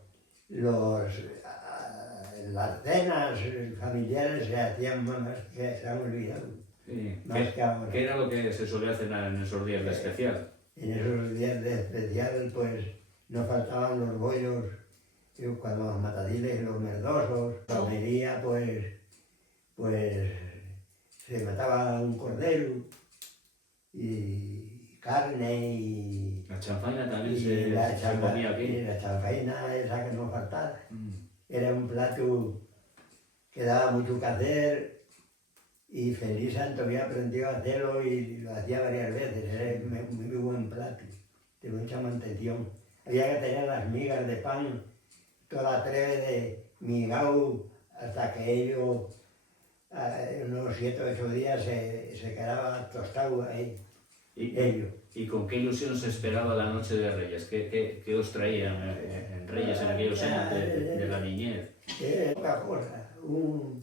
las cenas familiares se hacían más que se han olvidado. Sí. Más que ahora. ¿Qué era lo que se solía cenar en esos días de especial? En esos días de especial pues no faltaban los bollos, cuando los matadiles y los merdosos, la romería pues se mataba un cordero y carne y La chanfaina también y se comía aquí. y la chanfaina esa que no faltaba. Era un plato que daba mucho que hacer y Feliz Antonio aprendió a hacerlo y lo hacía varias veces. Era muy buen plato, de mucha mantención. Había que tener las migas de pan toda treve de migao hasta que ello, unos 7 o 8 días se quedaba tostado ahí. ¿Y con qué ilusión se esperaba la noche de Reyes? ¿Qué os traían en Reyes en aquellos años de la niñez? Poca cosa, un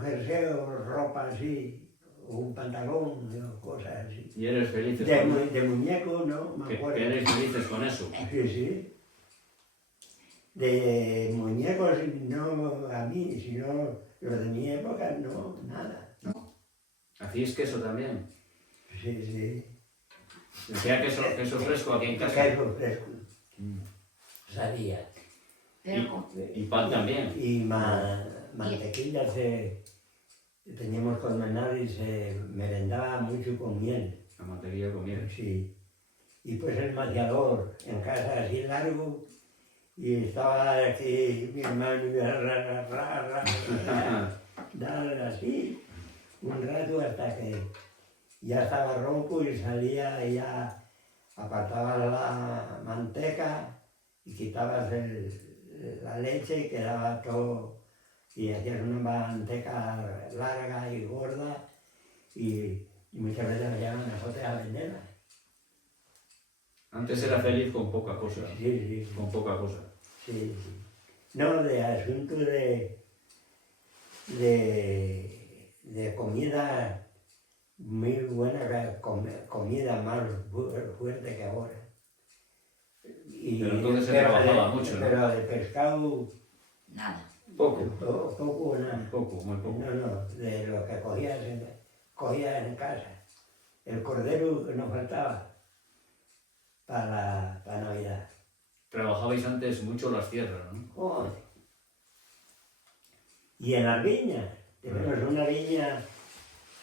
jersey o ropa así, un pantalón, cosas así. ¿Y eres felices De muñeco, ¿no? Me acuerdo. ¿Que eres felices con eso? Sí, sí. De muñecos, no a mí, sino los de mi época, no, nada. No. ¿Hacíais queso también? Sí, sí. Decía queso fresco aquí en casa. Queso fresco. Sabía. Y pan también. Y mantequilla teníamos con manar y se merendaba mucho con miel. La mantequilla con miel. Sí. Y pues el maciador en casa así largo y estaba aquí mi hermano y dar así un rato hasta que ya estaba ronco y salía y ya apartabas la manteca y quitabas la leche y quedaba todo y hacías una manteca larga y gorda y muchas veces me llaman azotes a venderla. Antes era feliz con poca cosa. Sí, sí. Con poca cosa. Sí, sí. No, de asunto de comida muy buena, comida más fuerte que ahora. Pero entonces se trabajaba mucho, ¿no? Pero de pescado, Nada. Poco. poco o nada. Poco, muy poco. No, de lo que cogías en casa. El cordero no faltaba para Navidad. Trabajabais antes mucho las tierras, ¿no? Joder. Y en las viñas, tenemos una viña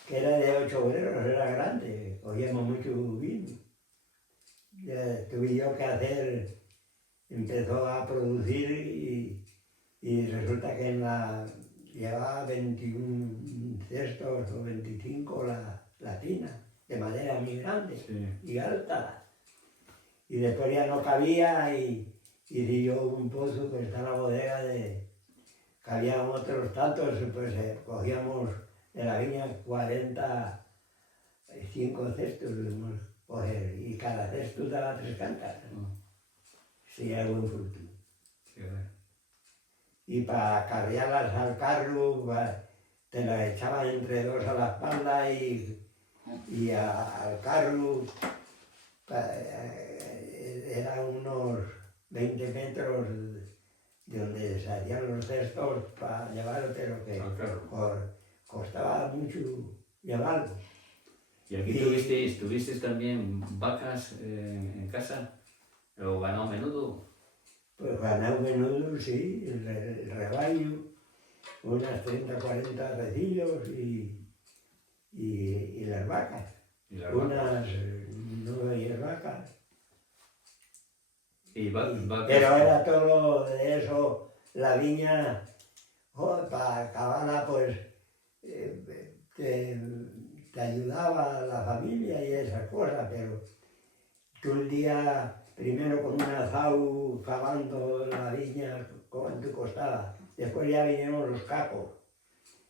que era de 8 obreros, era grande, cogíamos mucho vino. Ya tuve yo que hacer, empezó a producir y resulta que llevaba 21 cestos o 25 la tina, de madera muy grande y alta. Y después ya no cabía y di yo un pozo que está en la bodega cabían otros tantos, pues cogíamos de la viña 45 cestos debemos coger y cada cesto daba 3 cantas. Sí, era buen fruto. Y para carriarlas al carro, te las echaban entre 2 a la espalda y al carro eran unos 20 metros de donde se hacían los cestos para llevarlo, pero que Al carro. costaba mucho llevarlo. ¿Y aquí tuvisteis también vacas en casa? ¿O ganado menudo? Pues ganado menudo, sí, el rebaño, unas 30, 40 recillos y las vacas. ¿Y las vacas? Unas 9 vacas. ¿Y vacas? Pero era todo de eso, la viña, para acabarla, pues te ayudaba a la familia y esas cosas, pero tú el día, primero con un azao cavando la viña, cuánto costaba, después ya vinieron los cacos,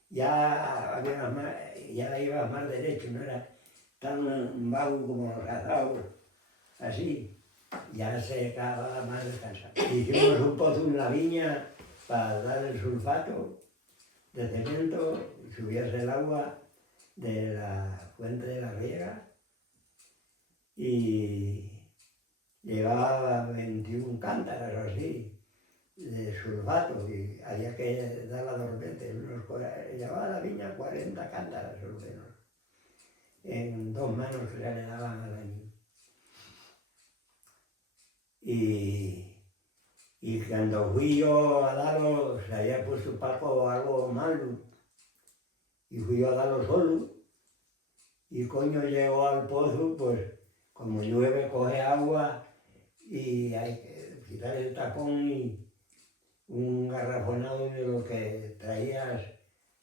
ya ibas más derecho, no era tan vago como los azaos, así. Ya se acaba más descansado. Hicimos un pozo en la viña para dar el sulfato de cemento, subiese el agua de la fuente de la riega y llevaba 21 cántaras o así de sulfato y había que dar la dormente. Llevaba la viña 40 cántaras o menos, en 2 manos que se le daban al año. Y cuando fui yo a darlo, se había puesto Paco algo malo, y fui yo a darlo solo, y coño llegó al pozo, pues como llueve coge agua, y hay que quitar el tapón y un garrafonado de lo que traías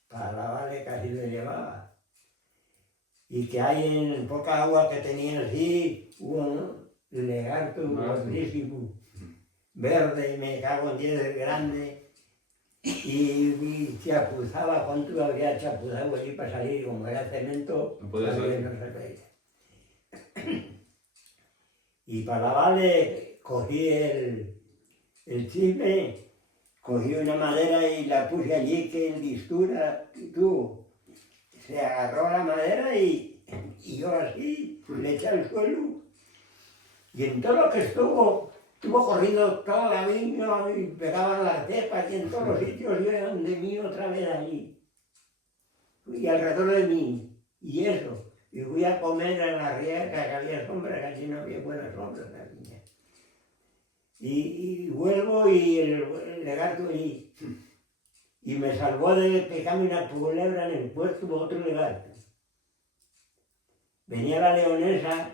para lavarle casi lo llevaba. Y que hay en poca agua que tenía así, un lagarto grandísimo, verde, me cago en 10 grande, y chapuzaba, ¿cuánto habría chapuzado allí para salir? Como era cemento, No puede salir. no se veía. Y para lavarle cogí el chisme, cogí una madera y la puse allí que en listura tuvo. Se agarró la madera y yo así le eché al suelo. Y en todo lo que estuvo corriendo toda la viña y pegaban las cepas y en todos los sitios y eran de mí otra vez allí. Y alrededor de mí, y eso. Y fui a comer en la riega, que había sombra, casi no había buenas sombras en la viña. Y vuelvo y el lagarto allí. Y me salvó de pegarme una culebra en el puesto otro lagarto. Venía la leonesa,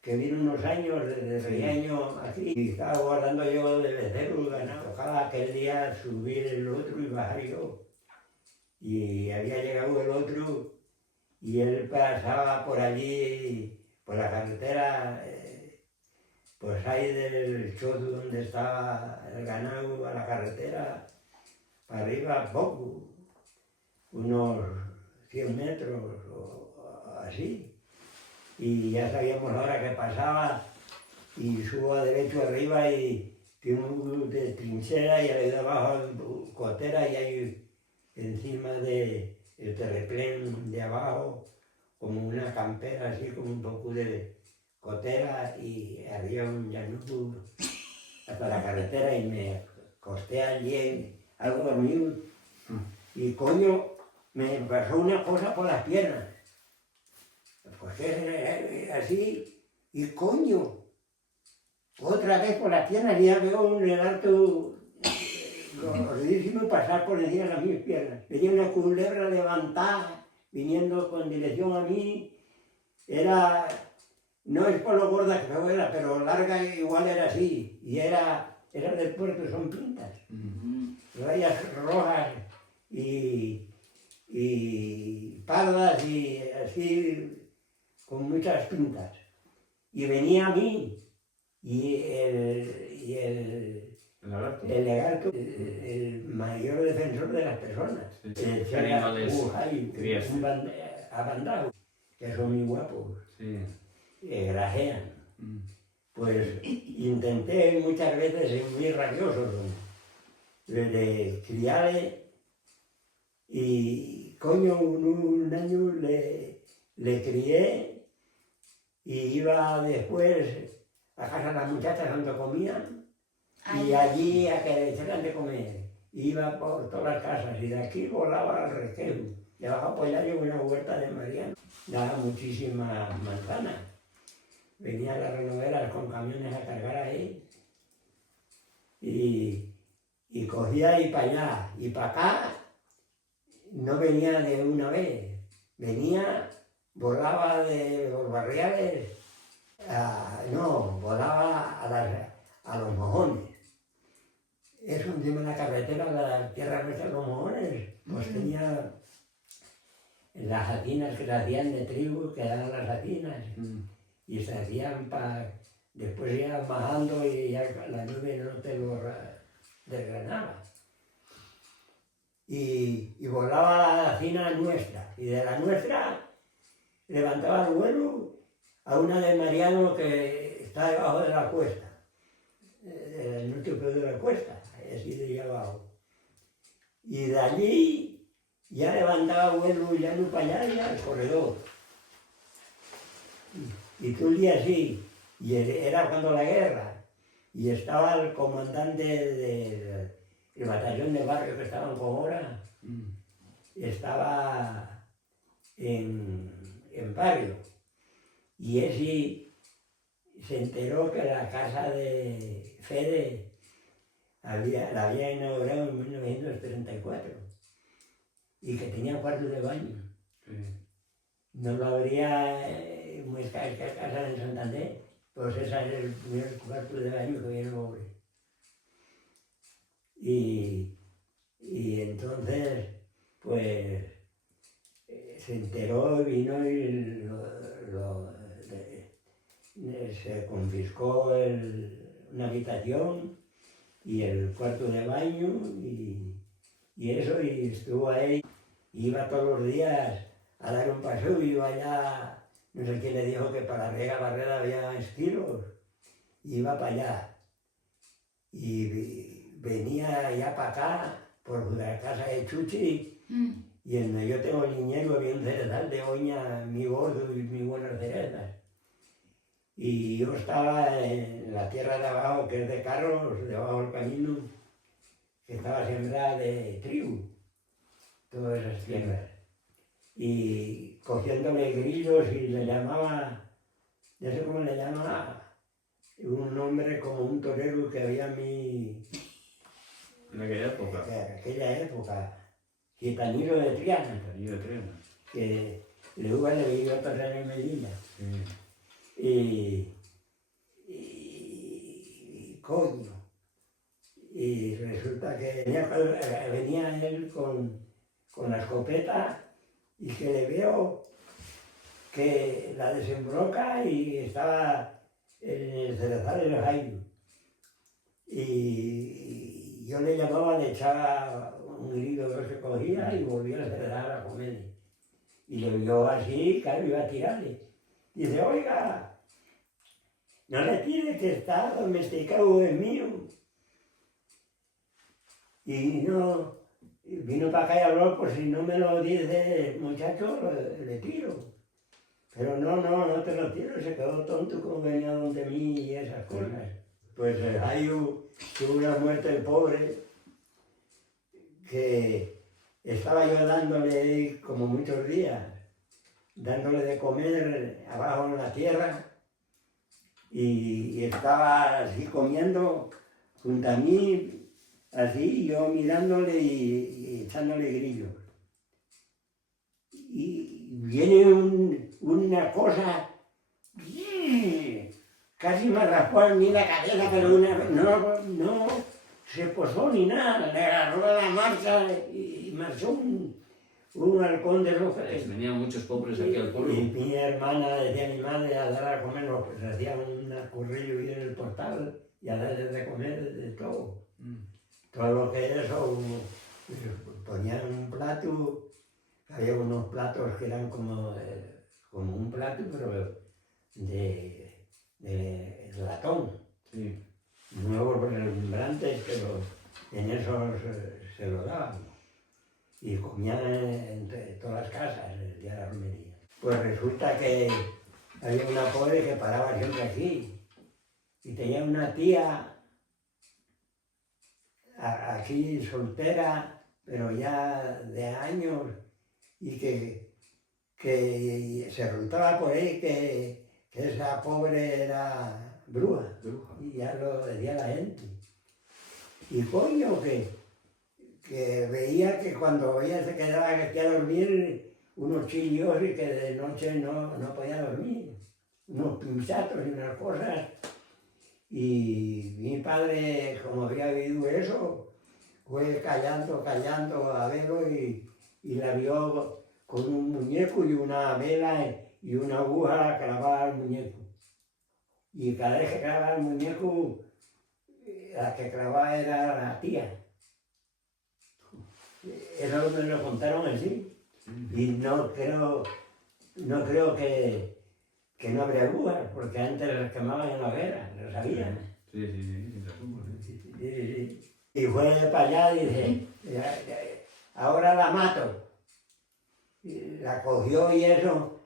que vino unos años de regaño aquí, y estaba guardando yo de becerro ganado. Tocaba aquel día subir el otro y bajar yo. Y había llegado el otro y él pasaba por allí, por la carretera, pues ahí del chozo donde estaba el ganado a la carretera, para arriba poco, unos 100 metros o así. Y ya sabíamos ahora que pasaba y subo a derecho arriba y tiene un de trinchera y ahí abajo cotera y hay encima del terraplén de abajo como una campera así como un poco de cotera y arriba un llanuco hasta la carretera y me acosté allí algo dormido y coño me pasó una cosa por las piernas. Pues así, y coño, otra vez por las piernas ya veo un lagarto gordísimo pasar por encima de mis piernas. Venía una culebra levantada, viniendo con dirección a mí, no es por lo gorda que fuera, pero larga igual era así, y era del puerto, son pintas, rayas rojas y pardas y así, con muchas pintas. Y venía a mí, y el lagarto, el mayor defensor de las personas. Sí. ¿Qué animales crías? Abandados, que son muy guapos, Sí. grajean. Pues intenté muchas veces, ser muy rabioso, de criarle, y coño, un año le crié y iba después a casa de las muchachas donde comían Ay, y allí a que le hicieran de comer. Iba por todas las casas y de aquí volaba al Requeu. Debajo apoyar yo una huerta de Mariano. Daba muchísimas manzanas. Venían las renoveras con camiones a cargar ahí. Y cogía y para allá. Y para acá no venía de una vez. Venía, volaba de los barriales, volaba a los mojones. Eso encima de la carretera, la tierra nuestra de los mojones, pues tenía las hacinas que se hacían de trigo, que eran las hacinas, y se hacían para... Después iban bajando y ya la nube no te lo desgranaba. Y volaba la hacina nuestra, y de la nuestra levantaba el vuelo a una de Mariano que está debajo de la cuesta, el núcleo de la cuesta, así de allá abajo. Y de allí ya levantaba vuelo ya no para allá, ya al corredor. Y tú el día así, y era cuando la guerra, y estaba el comandante del batallón de barrio que estaba en Comora, estaba en barrio, y ese se enteró que la casa de Fede la había inaugurado en 1934 y que tenía cuarto de baño. No lo habría esta casa en Santander, pues ese es el primer cuarto de baño que viene pobre. Y entonces, pues, se enteró y vino y se confiscó una habitación y el cuarto de baño y eso, y estuvo ahí. Iba todos los días a dar un paseo, iba allá, no sé quién le dijo que para Riega Barrera había estilos, iba para allá. Y venía ya para acá, por la casa de Chuchi, y en donde yo tengo niñero había un cerezal de oña, mi gordo y mis buenas cerezas. Y yo estaba en la tierra de abajo, que es de Carros, debajo del camino, que estaba sembrada de trigo, todas esas tierras. Y cogiéndole grillos y le llamaba, no sé cómo le llamaba, un nombre como un torero que había En aquella época. aquella época, Gitanillo de Triana, que luego le vivió a pasar en Medina. Y coño, y resulta que venía él con la escopeta y que le veo que la desembroca y estaba en el cerezal del Jairo. Y yo le llamaba, le echaba un grito que se cogía y volvía al cerezal a comer. Y le vio así, claro, iba a tirarle. Dice, oiga, no le tire que está domesticado, es mío. Y no, vino para acá y habló, pues si no me lo dice, muchacho, le tiro. Pero no te lo tiro, se quedó tonto como venía donde mí y esas cosas. Pues hay tuvo una muerte el pobre, que estaba yo dándole como muchos días, dándole de comer abajo en la tierra, y estaba así comiendo junto a mí, así, yo mirándole y echándole grillos. Y viene una cosa, casi me raspó a mí la cabeza, pero no se posó ni nada, le agarró la marcha y marchó un halcón de roja. Venían muchos pobres aquí al pueblo. Y mi hermana decía a mi madre a dar a comer, pues hacía un currillo y en el portal y a darles de comer de todo. Todo lo que era eso, ponían un plato, había unos platos que eran como un plato, pero de latón. Sí. Nuevos relumbrantes, pero en eso se lo daban. Y comían entre todas las casas el día de la romería. Pues resulta que había una pobre que paraba siempre aquí. y tenía una tía aquí soltera, pero ya de años, y que se resultaba por ahí que esa pobre era bruja, y ya lo decía la gente. Y coño, que veía que cuando ella se quedaba aquí a dormir, unos chillos y que de noche no podía dormir, unos pinchazos y unas cosas. Y mi padre, como había oído eso, fue callando a verlo y la vio con un muñeco y una vela y una aguja clavada al muñeco. Y cada vez que clavaba el muñeco, la que clavaba era la tía. Eso me lo contaron así. Y no creo que no habría agujas, porque antes las quemaban en la hoguera, lo sabían. Sí. Y fue para allá y dice, ahora la mato. Y la cogió y eso,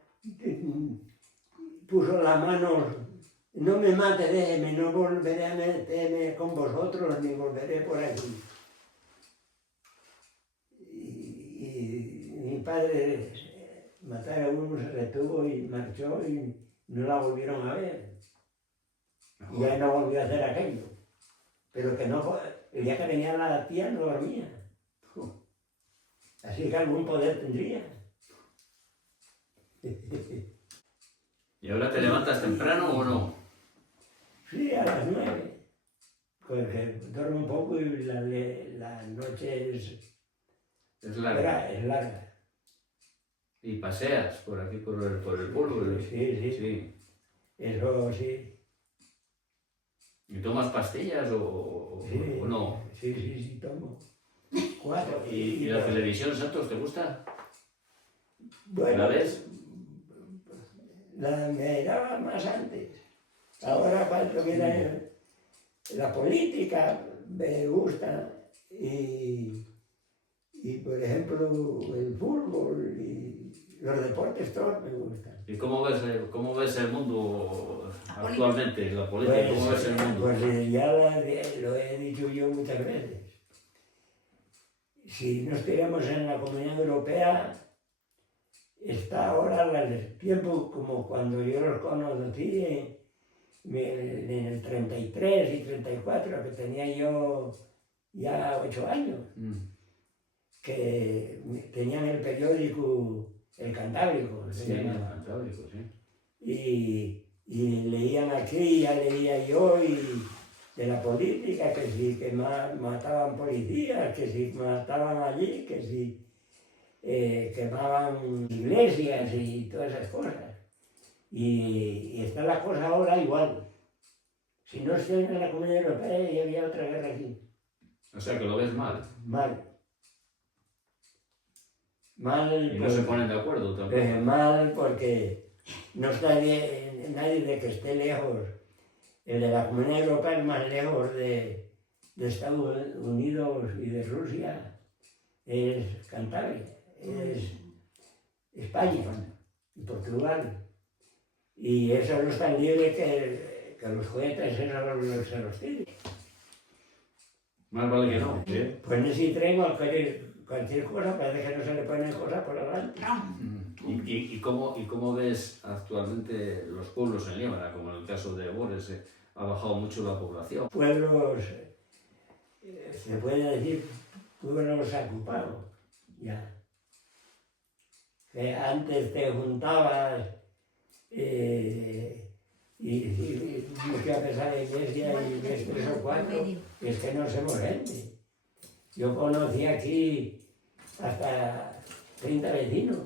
puso las manos, no me mate, déjeme, no volveré a meterme con vosotros ni volveré por aquí. Y mi padre matar a uno, se retuvo y marchó y no la volvieron a ver. Y ya no volvió a hacer aquello. Pero que no, el día que venía la tía no dormía. Así que algún poder tendría. ¿Y ahora te levantas temprano o no? Sí, a las 9. Porque duermo un poco y la noche Es larga. es larga. ¿Y paseas por aquí, por el pueblo? Sí. Eso sí. ¿Y tomas pastillas o no? Sí, tomo. 4. ¿Y la televisión, Santos, te gusta? Bueno, ¿La ves? me miraba más antes. Ahora cuando viene la política me gusta y por ejemplo el fútbol y los deportes todos me gustan. ¿Y cómo ves el mundo actualmente, la política? Pues, ¿Cómo ves el mundo? Pues ya lo he dicho yo muchas veces. Si no estuviéramos en la Comunidad Europea, está ahora el tiempo como cuando yo los conocí en el 33 y 34, que tenía yo ya 8 años, que tenían el periódico El Cantábrico. Sí, el Cantábrico, sí. Y leían aquí, ya leía yo, y de la política, que si mataban policías, que si mataban allí, que si quemaban iglesias y todas esas cosas. Y está la cosa ahora igual. Si no estoy en la Comunidad Europea, ya había otra guerra aquí. O sea que lo ves mal. Mal. Y no se ponen de acuerdo tampoco. Mal porque no está nadie de que esté lejos. El de la Comunidad Europea es más lejos de Estados Unidos y de Rusia. Es Cantabria, es España y Portugal. Y eso no es tan libre que los cohetes se los tiren. Más vale que no. Pues en ese tren cualquier cosa, parece que no se le ponen cosas por adelante. ¿Y cómo ves actualmente los pueblos en Líbana, como en el caso de Bores? Ha bajado mucho la población. Pueblos, se puede decir, pueblos ocupados, ya. Que antes te juntabas y muchas veces a la iglesia y ves 3 o 4, y es que no somos gente. Yo conocí aquí hasta 30 vecinos.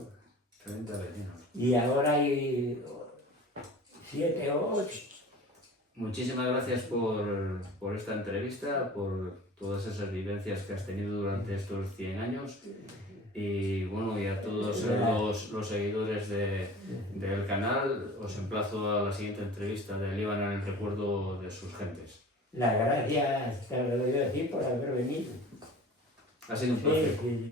30 vecinos. Y ahora hay 7 o 8. Muchísimas gracias por esta entrevista, por todas esas vivencias que has tenido durante estos 100 años. Y bueno, y a todos los seguidores del canal, os emplazo a la siguiente entrevista de Líbana en el recuerdo de sus gentes. Las gracias te lo doy a ti por haber venido. Ha sido un placer. Sí.